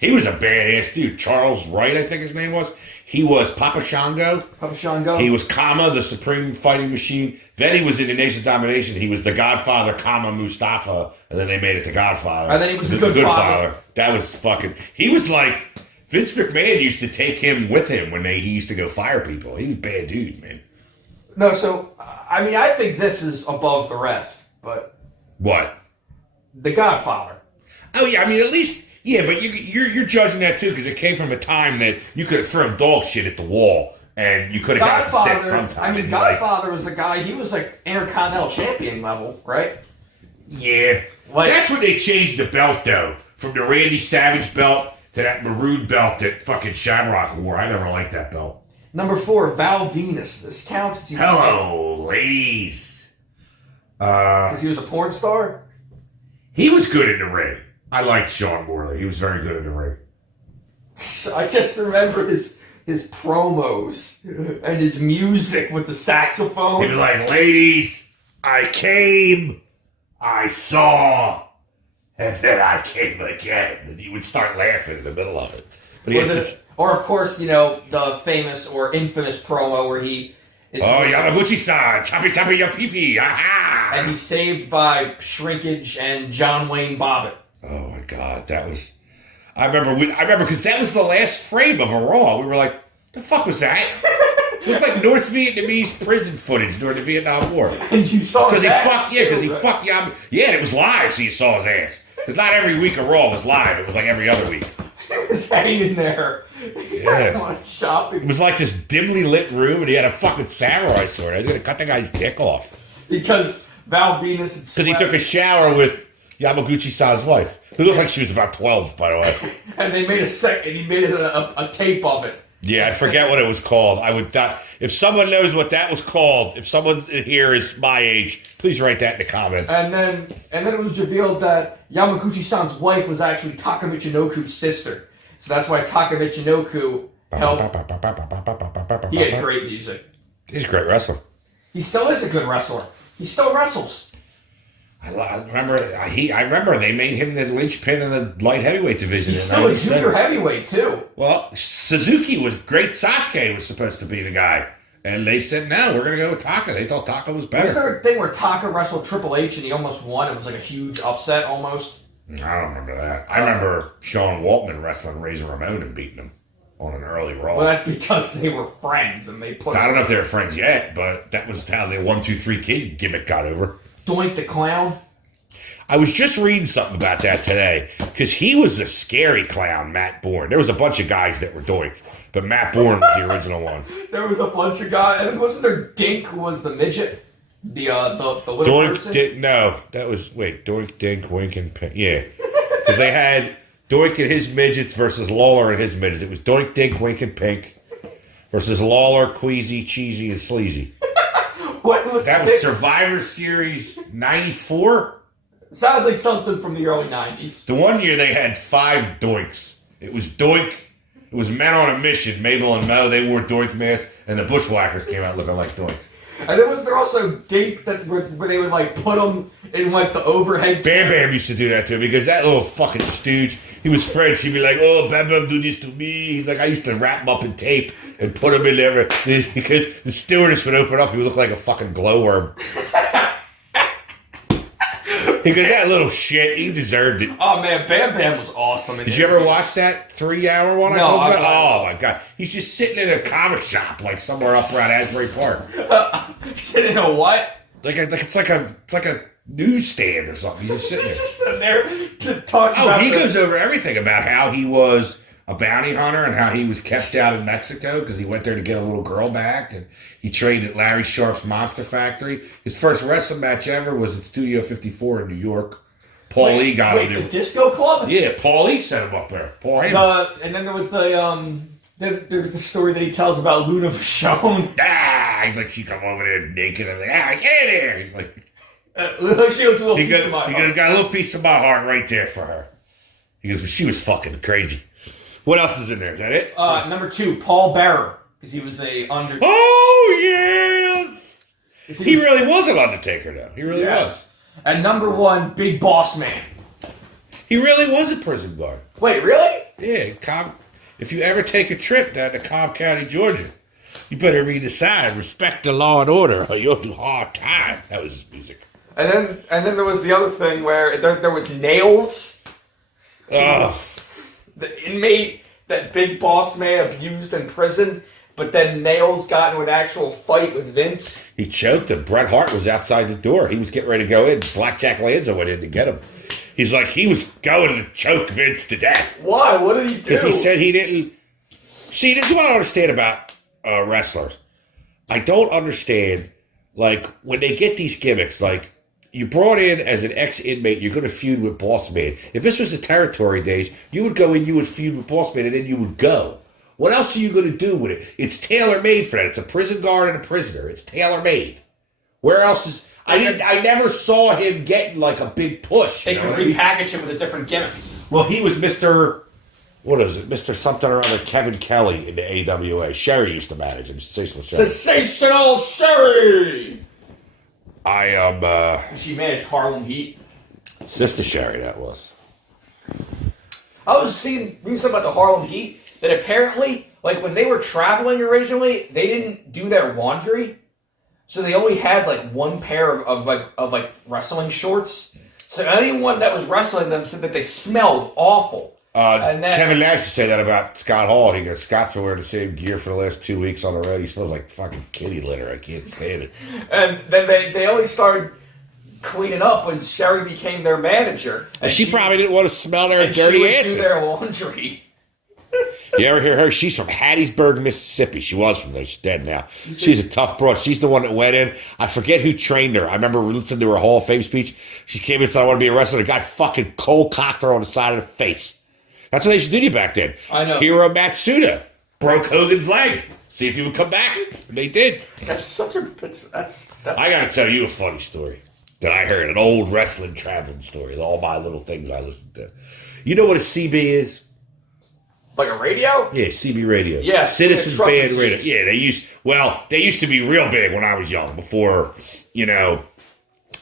He was a badass dude. Charles Wright, I think his name was. He was Papa Shango. Papa Shango. He was Kama, the Supreme Fighting Machine. Then he was in the Nation of Domination. He was the Godfather, Kama Mustafa, and then they made it the Godfather. And then he was the Good Father. That was fucking... He was like... Vince McMahon used to take him with him when he used to go fire people. He was a bad dude, man. No, so, I think this is above the rest, but... What? The Godfather. Oh, yeah, at least... Yeah, but you're judging that, too, because it came from a time that you could have thrown dog shit at the wall, and you could have got the stick sometime. Godfather was the guy, he was like Intercontinental Champion level, right? Yeah. That's when they changed the belt, though. From the Randy Savage belt to that maroon belt that fucking Shamrock wore. I never liked that belt. Number 4, Val Venus. This counts. Hello, ladies. Because he was a porn star? He was good in the ring. I liked Sean Morley. He was very good in the ring. I just remember his promos and his music with the saxophone. He'd be like, ladies, I came, I saw, and then I came again. And he would start laughing in the middle of it. But or, of course, the famous or infamous promo where he... Yamaguchi-san, choppy your pee-pee, aha! And he's saved by Shrinkage and John Wayne Bobbitt. Oh, my God, that was... I remember because that was the last frame of a Raw. We were like, The fuck was that? Looked like North Vietnamese prison footage during the Vietnam War. And you saw Because that? he fucked Yam. Yeah, and it was live, so you saw his ass. Because not every week of Raw was live. It was like every other week. He was hanging there. Yeah. Shopping. It was like this dimly lit room, and he had a fucking samurai sword. I was gonna cut the guy's dick off. Because Val Venus had Because he took a shower with Yamaguchi-san's wife, who looked like she was about 12, by the way. And they made he made a tape of it. Yeah, I forget what it was called. I would if someone knows what that was called, if someone here is my age, please write that in the comments. And then it was revealed that Yamaguchi-san's wife was actually Taka Michinoku's sister. So that's why Taka Michinoku helped. He had great music. He's a great wrestler. He still is a good wrestler. He still wrestles. I remember they made him the linchpin in the light heavyweight division. He's still a junior heavyweight too. Well, Suzuki was great. Sasuke was supposed to be the guy, and they said no, we're gonna go with Taka. They thought Taka was better. Was there a thing where Taka wrestled Triple H and he almost won? It was like a huge upset almost. I don't remember that. I remember Sean Waltman wrestling Razor Ramon and beating him on an early Raw. Well, that's because they were friends and they put. I don't know if they were friends yet, but that was how the 1, 2, 3 Kid gimmick got over. Doink the Clown. I was just reading something about that today because he was a scary clown, Matt Bourne. There was a bunch of guys that were Doink, but Matt Bourne was the original one. There was a bunch of guys, and wasn't there Dink who was the midget, the little Doink, person? no, that was Doink, Dink, Wink, and Pink. Yeah, because they had Doink and his midgets versus Lawler and his midgets. It was Doink, Dink, Wink, and Pink versus Lawler, Queasy, Cheesy, and Sleazy. What was that? this? Was Survivor Series '94. Sounds like something from the early 90s. The one year they had 5 Doinks. It was Doink. It was Men on a Mission. Mabel and Mo, they wore Doink masks, and the Bushwhackers came out looking like Doinks. And then was there also Dink that where they would like put them in like the overhead? Bam Bam used to do that too because that little fucking stooge, he was French. He'd be like, "Oh, Bam Bam do this to me." He's like, I used to wrap him up in tape and put him in there because the stewardess would open up. He would look like a fucking glowworm. Because that little shit, he deserved it. Oh man, Bam Bam was awesome. Did you ever watch that 3-hour one? No, Oh my god, he's just sitting in a comic shop like somewhere up around Asbury Park. Sitting in a what? It's like a newsstand or something. He's just sitting there. Sitting there to talk about. He goes over everything about how he was a bounty hunter and how he was kept out in Mexico because he went there to get a little girl back, and he trained at Larry Sharp's Monster Factory. His first wrestling match ever was at Studio 54 in New York. Paul Lee got him there. The disco club? Yeah, Paul Lee set him up there. Paul Heyman. And then there was there's the story that he tells about Luna Vachon. He's like, she come over there naked. I'm like, I can't hear. He's like, she was a little piece of my heart. He goes, got a little piece of my heart right there for her. He goes, well, she was fucking crazy. What else is in there? Is that it? Number 2, Paul Bearer, because he was a under. Oh yes, he really was an Undertaker, though. He really was. And number 1, Big Boss Man. He really was a prison guard. Wait, really? Yeah, if you ever take a trip down to Cobb County, Georgia, you better read the sign, respect the law and order, or you'll do hard time. That was his music. And then there was the other thing where there was Nails. The inmate that Big Boss Man abused in prison, but then Nails got into an actual fight with Vince. He choked him. Bret Hart was outside the door. He was getting ready to go in. Blackjack Lanza went in to get him. He's like, he was going to choke Vince to death. Why? What did he do? Because he said he didn't. See, this is what I understand about wrestlers. I don't understand, like, when they get these gimmicks, like, you brought in as an ex-inmate, you're going to feud with Boss Man. If this was the territory days, you would go in, you would feud with Boss Man, and then you would go. What else are you going to do with it? It's tailor-made for that. It's a prison guard and a prisoner. It's tailor-made. Where else is... I never saw him getting, like, a big push. They could repackage him with a different gimmick. Well, he was Mr... What is it? Mr. something or other, Kevin Kelly in the AWA. Sherry used to manage him. Sensational Sherry. Sensational Sherry! She managed Harlem Heat. Sister Sherry, that was. I was reading something about the Harlem Heat, that apparently, like, when they were traveling originally, they didn't do their laundry, so they only had, like, one pair of wrestling shorts. So anyone that was wrestling them said that they smelled awful. And then- Kevin Nash used to say that about Scott Hall. He goes, Scott's been wearing the same gear for the last 2 weeks on the road. He smells like fucking kitty litter. I can't stand it. And then they only started cleaning up when Sherry became their manager. And She probably didn't want to smell their and dirty she would asses. do their laundry. You ever hear her? She's from Hattiesburg, Mississippi. She was from there. She's dead now. She's a tough broad. She's the one that went in. I forget who trained her. I remember listening to her Hall of Fame speech. She came in and said, I want to be a wrestler. The guy fucking cold cocked her on the side of the face. That's what they should do to you back then. I know. Hiro Matsuda broke Hogan's leg. See if he would come back. And they did. That's such a... That's I got to tell you a funny story that I heard. An old wrestling traveling story. All my little things I listened to. You know what a CB is? like a radio? Yeah, CB radio. Yeah, Citizens truck Band machines. Radio. Yeah, they used to be real big when I was young, before,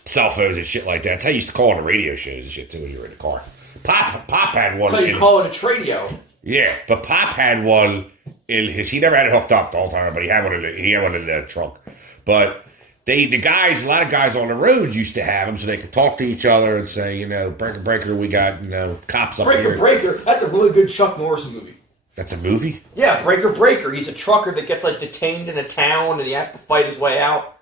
cell phones and shit like that. That's how you used to call it the radio shows and shit too when you were in the car. Pop had one. So you call it a tradio. Yeah, but Pop had one in his. He never had it hooked up the whole time, but he had one in the trunk. But a lot of guys on the road used to have them so they could talk to each other and say, breaker, breaker, we got cops up here. Breaker. That's a really good Chuck Norris movie. That's a movie? Yeah, Breaker. He's a trucker that gets detained in a town and he has to fight his way out.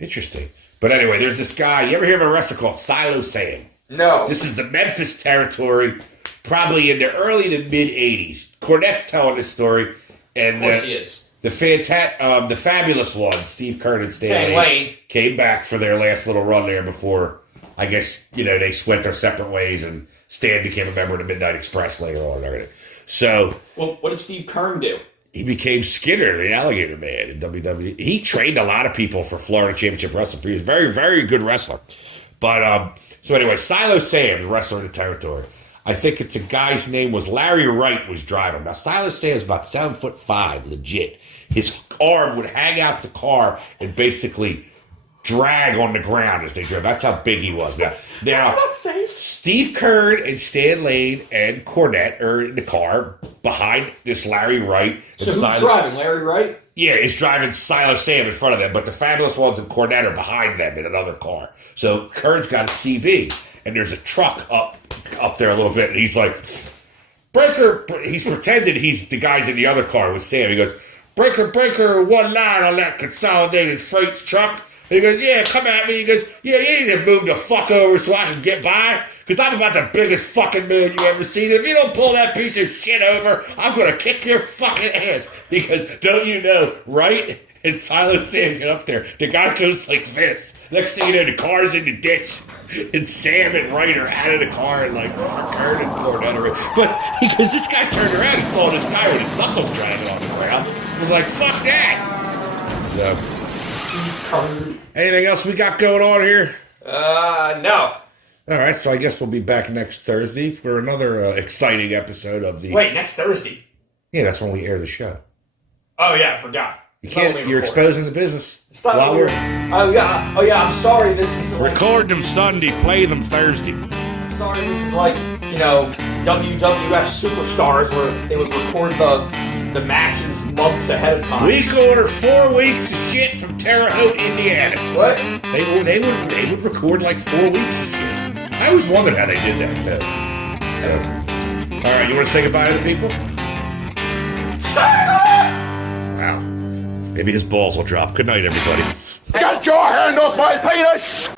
Interesting. But anyway, there's this guy. You ever hear of a wrestler called Silo Sam? No. This is the Memphis territory, probably in the early to mid '80s. Cornette's telling this story, and Of course he is. the fabulous ones, Steve Kern and Stan Stan Lane, Lane, came back for their last little run there before, I guess, they went their separate ways, and Stan became a member of the Midnight Express later on and everything. So, well, what did Steve Kern do? he became Skinner, the Alligator Man, in WWE. He trained a lot of people for Florida Championship Wrestling. He was a very, very good wrestler. But, so anyway, Silo Sam, the wrestler in the territory. I think it's a guy's name was Larry Wright was driving. Now, Silo Sam's about 7'5", legit. His arm would hang out the car and basically drag on the ground as they drove. That's how big he was. Now That's not safe. Steve Kern and Stan Lane and Cornette are in the car behind this Larry Wright. So who's driving? Larry Wright? Yeah, he's driving Silo Sam in front of them, but the Fabulous Ones and Cornette are behind them in another car. So Kern's got a CB, and there's a truck up there a little bit, and he's like, Breaker, he's pretending he's the guys in the other car with Sam. He goes, Breaker, 19 on that consolidated freight truck. And he goes, yeah, come at me. He goes, yeah, you need to move the fuck over so I can get by, because I'm about the biggest fucking man you ever seen. If you don't pull that piece of shit over, I'm going to kick your fucking ass. Because, don't you know, right? And Silo Sam get up there. The guy goes like this. Next thing you know, the car's in the ditch. And Sam and Wright are out of the car and Kurt and Cornette are. But he goes, this guy turned around and saw this guy with his knuckles dragging on the ground. He was like, fuck that. So. Anything else we got going on here? No. All right, so I guess we'll be back next Thursday for another exciting episode of the... Wait, next Thursday? Yeah, that's when we air the show. Oh, yeah, I forgot. You can't... You're exposing the business. It's not While we're... Oh, yeah, I'm sorry. This is... Record them Sunday, play them Thursday. I'm sorry, this is like, WWF Superstars where they would record the matches months ahead of time. We order 4 weeks of shit from Terre Haute, Indiana. What? They would record 4 weeks of shit. I always wondered how they did that, too. So, all right, you want to say goodbye to the people? Wow. Maybe his balls will drop. Good night, everybody. Get your hand off my penis!